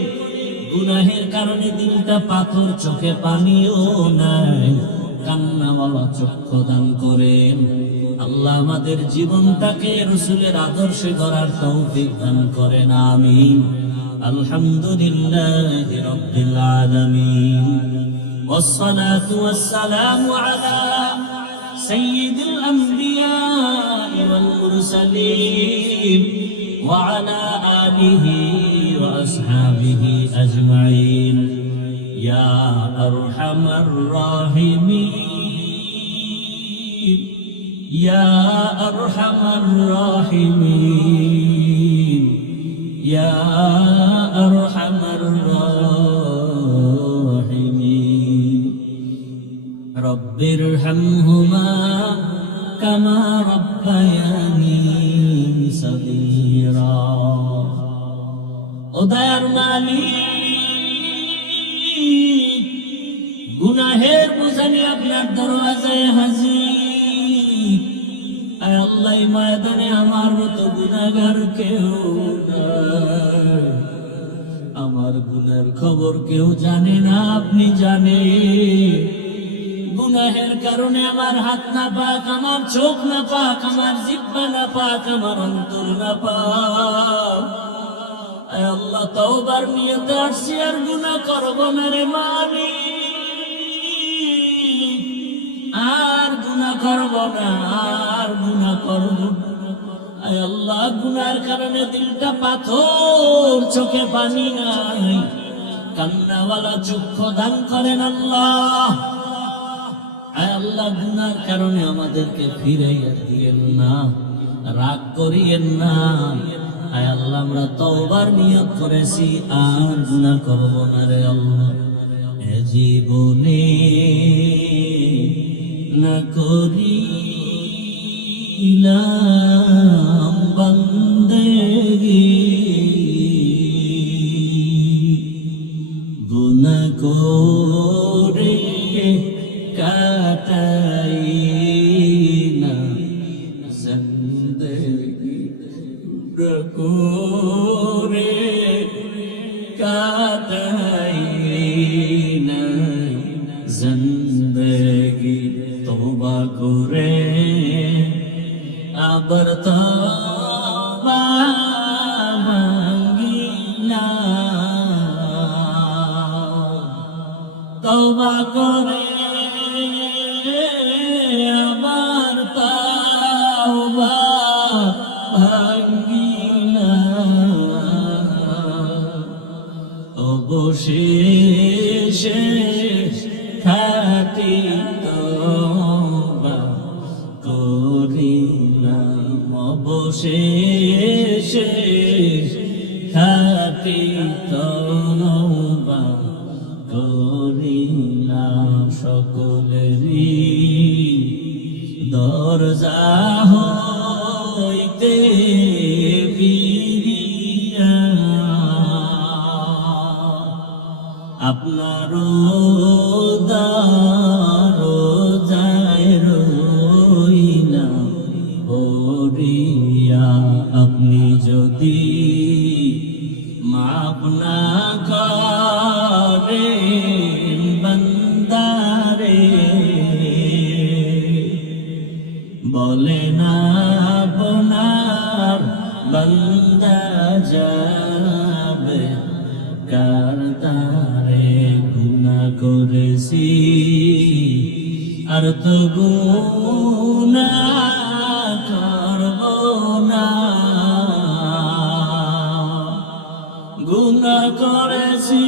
গুনাহের কারণে দিলটা পাথর, চোখে পানিও নাই, কান্নাওয়ালা চক্ষু দান করেন। আল্লাহ আমাদের জীবনটাকে রাসূলের আদর্শে গড়ার তৌফিক দান করেন, আমিন। আলহামদুলিল্লাহি রাব্বিল আলামিন, ওয়াসসালাতু ওয়াসসালামু আলা সাইয়্যিদিল আমবিয়া ওয়াল মুরসালিন ওয়া আলা আলিহি ওয়া আসহাবিহি আজমাইন। ইয়া আরহামার রাহিমিন, ইয়া আরহামার রাহিমিন, ইয়া আরহামার রাহিমিন। রব্বিরহামহুমা কামা রাব্বায়ানি সগীরা। ও দয়ার মালিক, গুনাহের বোঝা নিয়ে আপনার দরওয়াজায় হাজির। আয় আল্লাহ, ময়দানে আমার মতো গুনাহগার কেউ নাই, আমার গুনার খবর কেউ জানে না, আপনি জানেন। গুনাহের কারণে আমার হাত না পাক, আমার চোখ না পাক, আমার জিহ্বা না পাক, আমার অন্তর না পাক। আয় আল্লাহ, তওবার নিয়তে আসছি, আর গুনাহ করব না রে মালিক, আর গুনাহ করব না, আর গুনাহ করব না। আয় আল্লাহ, গুনার কারণে দিলটা পাথর, চোখে পানি নাই, কান্নাওয়ালা চক্ষু দান করেন আল্লাহ। আয় আল্লাহ, গুনার কারণে আমাদেরকে ফিরাইয়া দিয়েন না, রাগ করিয়েন না। আয় আল্লাহ, আমরা তওবার নিয়ত করেছি, আর গুনাহ করব না রে আল্লাহ। এ জীবনে না করিলাম বান্দেগি, গুনাহ করে কাটাই না জিন্দেগি, করে কাটাই শেষে খাটি তওবা করিলাম সকলেরই দরজা হইতে ফিরিয়া আপনার দরজায় রইলাম পড়িয়া। আপনি যদি মাফ না করেন বান্দারে, বলে না আপনার বান্দা যাবে কারদারে। গুনাহ করেছি আর তো গুনাহ করব না, গুনাহ করেছি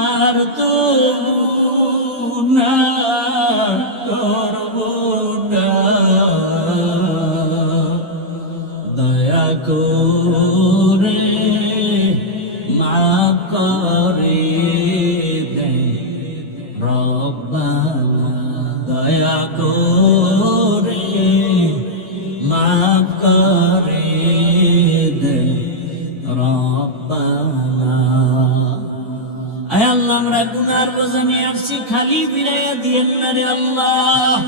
আর তো গুনাহ করব না। দয়া করে মাফ করে দেন রব্বানা, দয়া করে মাফ করে দেন রব্বানা। আয় আল্লাহ, আমরা গুনার বোঝা নিয়ে আসছি, খালি ফিরাইয়া দিয়েন না রে আল্লাহ।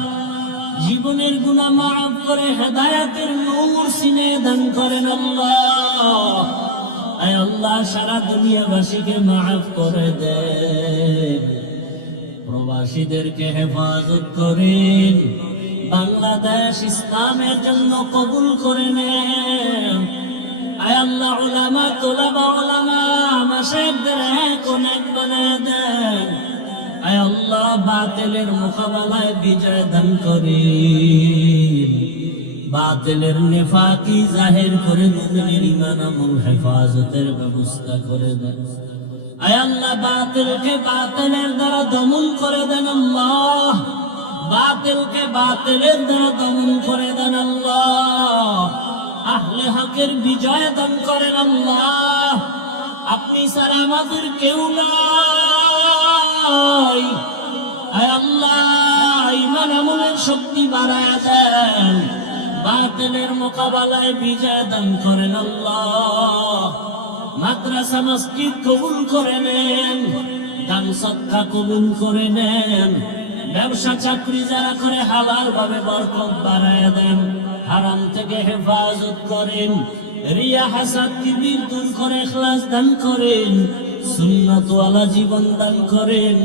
জীবনের গুনাহ মাফ করে হেদায়েতের নূর সিনে দান করেন আল্লাহ। আয় আল্লাহ, সারা দুনিয়াবাসীকে মাফ করে দেন, প্রবাসীদেরকে হেফাজত করেন, বাংলাদেশ ইসলামের জন্য কবুল করে নেন। আয় আল্লাহ, উলামা তোলাবা উলামা মাশায়েখদের এক অনেক বানায় দেন। আয় আল্লাহ, বাতিলের মোকাবেলায় বিজয় দান করেন, বাতিলের নেফাকি জাহির করে মুমিনের ঈমান আমল হেফাজতের ব্যবস্থা করে দেন। আয় আল্লাহ, বাতিলকে বাতিলের দ্বারা দমন করে দেন আল্লাহ, বাতিলকে বাতিলের দ্বারা দমন করে দেন আল্লাহ। আহলে হকের বিজয় দান করেন আল্লাহ। আপনি ছাড়া আমাদের কেউ নাই। আয় আল্লাহ, ঈমান আমলের শক্তি বাড়ায় দেন, বাতিলের মোকাবেলায় বিজয় দান করেন আল্লাহ। মাদ্রাসা মসজিদ কবুল করে নেন, দান সদকা কবুল করে নেন, ব্যবসা চাকরি যারা করে হালাল ভাবে বরকত বাড়ায় দেন, হারাম থেকে হেফাজত করেন, রিয়া হাসাদ কিবির দূর করে ইখলাস দান করেন, সুন্নাত ওয়ালা জীবন দান করেন,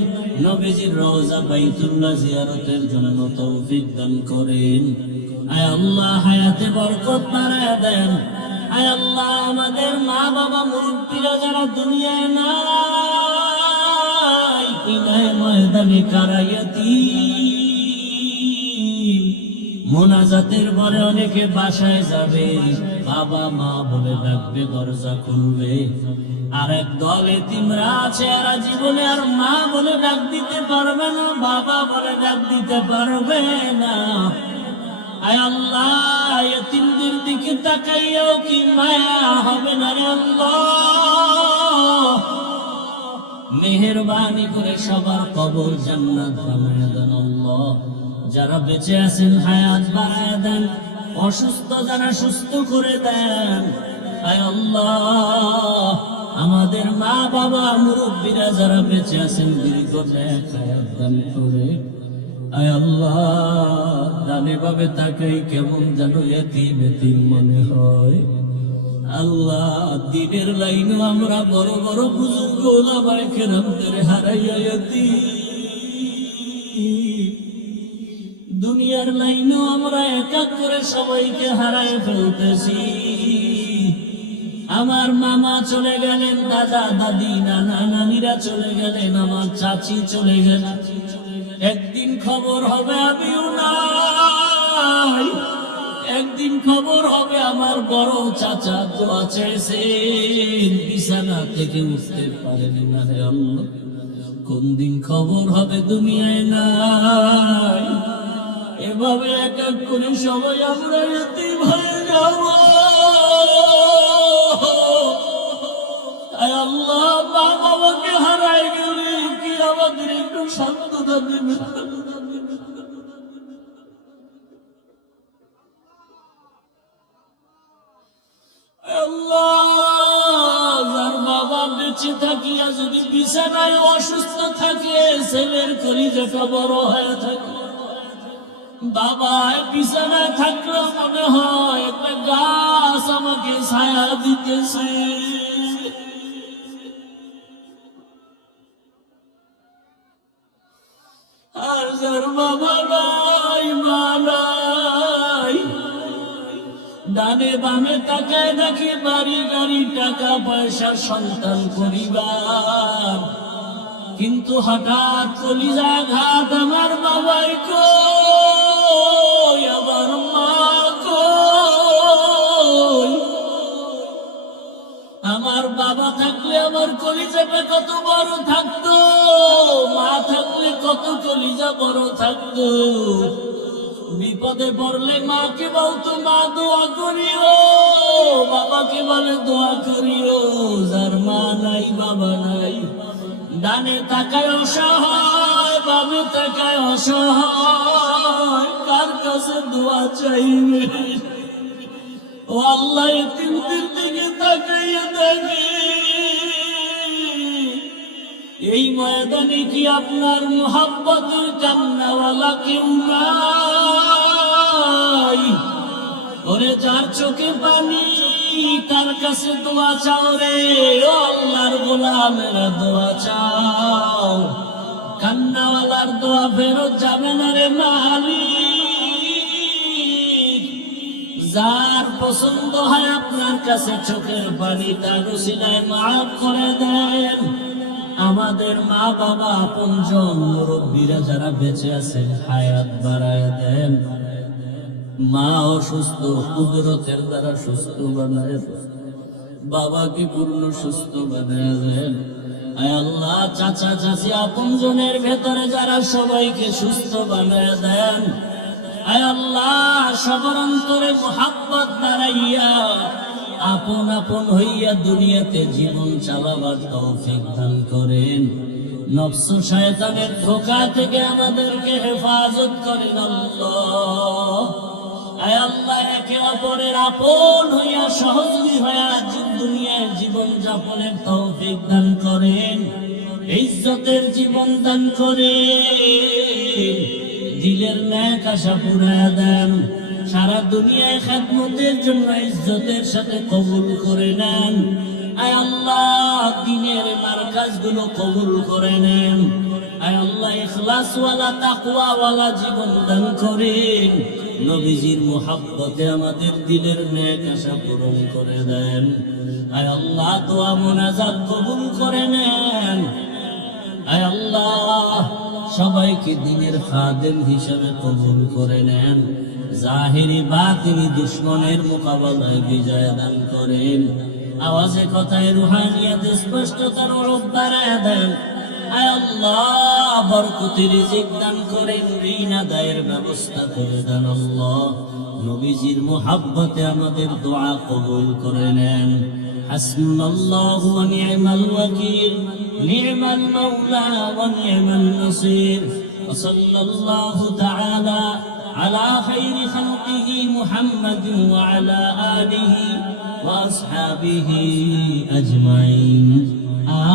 নবীজির রওজা বাইতুল্লাহ জিয়ারতের জন্য তৌফিক দান করেন। আয় আল্লাহ, হায়াতে বরকত বাড়ায় দেন। আয় আল্লাহ, আমাদের মা বাবা মুরব্বীরা যারা দুনিয়ায় নাই, ইনায় ময়দানে কারায়াতি মোনাজাতের পরে অনেকে বাসায় যাবে, বাবা মা বলে ডাকবে, দরজা খুলবে। আর এক দল এতিমরা আছে, এরা জীবনে আর মা বলে ডাক দিতে পারবে না, বাবা বলে ডাক দিতে পারবে না। আয় আল্লাহ, এতিমদের দিকে তাকাইও কি মায়া হবে না রে আল্লাহ। মেহেরবানি করে সবার কবর জান্নাত বানায় দেন আল্লাহ। যারা বেঁচে আছেন হায়াত বাড়ায় দেন, অসুস্থ যারা সুস্থ করে দেন। আয় আল্লাহ, আমাদের মা বাবা মুরব্বীরা যারা বেঁচে আছেন দীর্ঘ হায়াত দান করে। আয় আল্লাহ, ডানে ভাবে তাকাই কেমন যেন এতিম এতিম মনে হয়। আল্লাহ, দিনের লাইনে আমরা বড় বড় বুজুর্গ ওলামায়ে কেরামদের হারাইয়া এতিম, দুনিয়ার লাইনেও আমরা এক এক করে সবাইকে হারাই ফেলতেছি। আমার মামা চলে গেলেন, দাদা দাদি নানা নানিরা চলে গেলেন, আমার চাচি চলে গেলেন। একদিন খবর হবে আমিও নাই, একদিন খবর হবে আমার বড় চাচা দোয়া চেয়েছেন, বিছানা থেকে উঠতে পারেন না রে আল্লাহ। কোন দিন খবর হবে দুনিয়ায় নাই। এভাবে এক এক করে সবাই আমরা এতিম হয়ে যাব। আয় আল্লাহ, মা বাবাকে হারাই গেলে কি আমাদের একটু সান্ত্বনা দেবে? যার বাবা বেঁচে থাকিয়া যদি বিছানায় অসুস্থ থাকে, ছেলের কলিজাটা বড় হয়ে থাকে। বাবা বিছানায় থাকলে মনে হয় একটা গাছ আমাকে ছায়া দিতেছে। আর যার বাবা নাই, মা নাই, ডানে বামে তাকায় দেখে বাড়ি গাড়ি টাকা পয়সা সন্তান পরিবার, কিন্তু হঠাৎ কলিজা ঘাত আমার বাবাই কই, আমার মা কই। আমার বাবা থাকলে আমার কলিজাটা কত বড় থাকতো, মা থাকলে কত কলিজা বড় থাকতো। বিপদে পড়লে মাকে বলতো মা দোয়া করিও, বাবাকে বলে দোয়া করিও। যার মা নাই বাবা নাই, ডানে তাকায় অসহায়, বামে তাকায় অসহায়, কার কাছে দোয়া চাইবে? ও আল্লাহ, এতিমদের দিকে তাকাইয়া দেখে এই ময়দানে কি আপনার মুহাব্বতের কান্নাওয়ালা কেউ নাই? ওরে যার চোখে পানি, তার কাছে দোয়া চাও রে। ও আল্লাহর গোলামেরা দোয়া চাও, কান্নাওয়ালার দোয়া ফেরত যাবে না রে মালিক। যার পছন্দ হয় আপনার কাছে চোখের পানি, তার উসিলায় মাফ করে দেন। আমাদের মা বাবা আপনজন মুরব্বীরা যারা বেঁচে আছেন, হায়াত বাড়ায় দেন। মা অসুস্থ, কুদরতের দ্বারা সুস্থ বানায়, বাবাকে পূর্ণ সুস্থ বানায় দেন। আয় আল্লাহ, চাচা চাচি আপনজনের ভেতরে যারা, সবাইকে সুস্থ বানায় দেন। আয় আল্লাহ, সবার অন্তরে মুহাব্বত দাঁড়াইয়া আপন আপন হইয়া দুনিয়াতে জীবন চালাবার তৌফিক দান করেন। নফস শয়তানের ধোঁকা থেকে আমাদেরকে হেফাজত করেন আল্লাহ। আয় আল্লাহ, একে অপরের আপন হইয়া সহযোগী হইয়া দুনিয়ার জীবন যাপনের তৌফিক দান করেন, ইজ্জতের জীবন দান করেন, দিলের ন্যাক আশা পুরায়া দেন। সারা দুনিয়ায় খেদমতের জন্য ইজ্জতের সাথে কবুল করে নেন। আয় আল্লাহ, দ্বীনের মারকাজগুলো কবুল করে নেন। আয় আল্লাহ, ইখলাসওয়ালা তাকওয়াওয়ালা জীবন দান করেন। নবীজির মুহাব্বতে আমাদের দিলের নেক আশা পূরণ করে দেন। আয় আল্লাহ, দোয়া মুনাজাত কবুল করে নেন। আয় আল্লাহ, সবাইকে দ্বীনের খাদেম হিসেবে কবুল করে নেন। জাহিরি বাতিনি দুশ্মনের মোকাবেলায় বিজয় দান করেন। আওয়াজে কথায় রুহানিয়াতে স্পষ্টতার রূপ বাড়ায় দেন। আয় আল্লাহ, বরকতি রিজিক দান করেন, ঋণ আদায়ের ব্যবস্থা করে দেন আল্লাহ। নবীজির মুহাব্বতে আমাদের দোয়া কবুল করে নেন। হাসবুনাল্লাহু ওয়া নি'মাল ওয়াকিল, নি'মাল মাওলা ওয়া নি'মান নাসির। ওয়া সাল্লাল্লাহু তাআলা على خير خلقه محمد وعلى آله وأصحابه أجمعين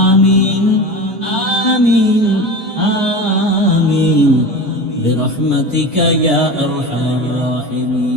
آمين آمين آمين برحمتك يا أرحم الراحمين.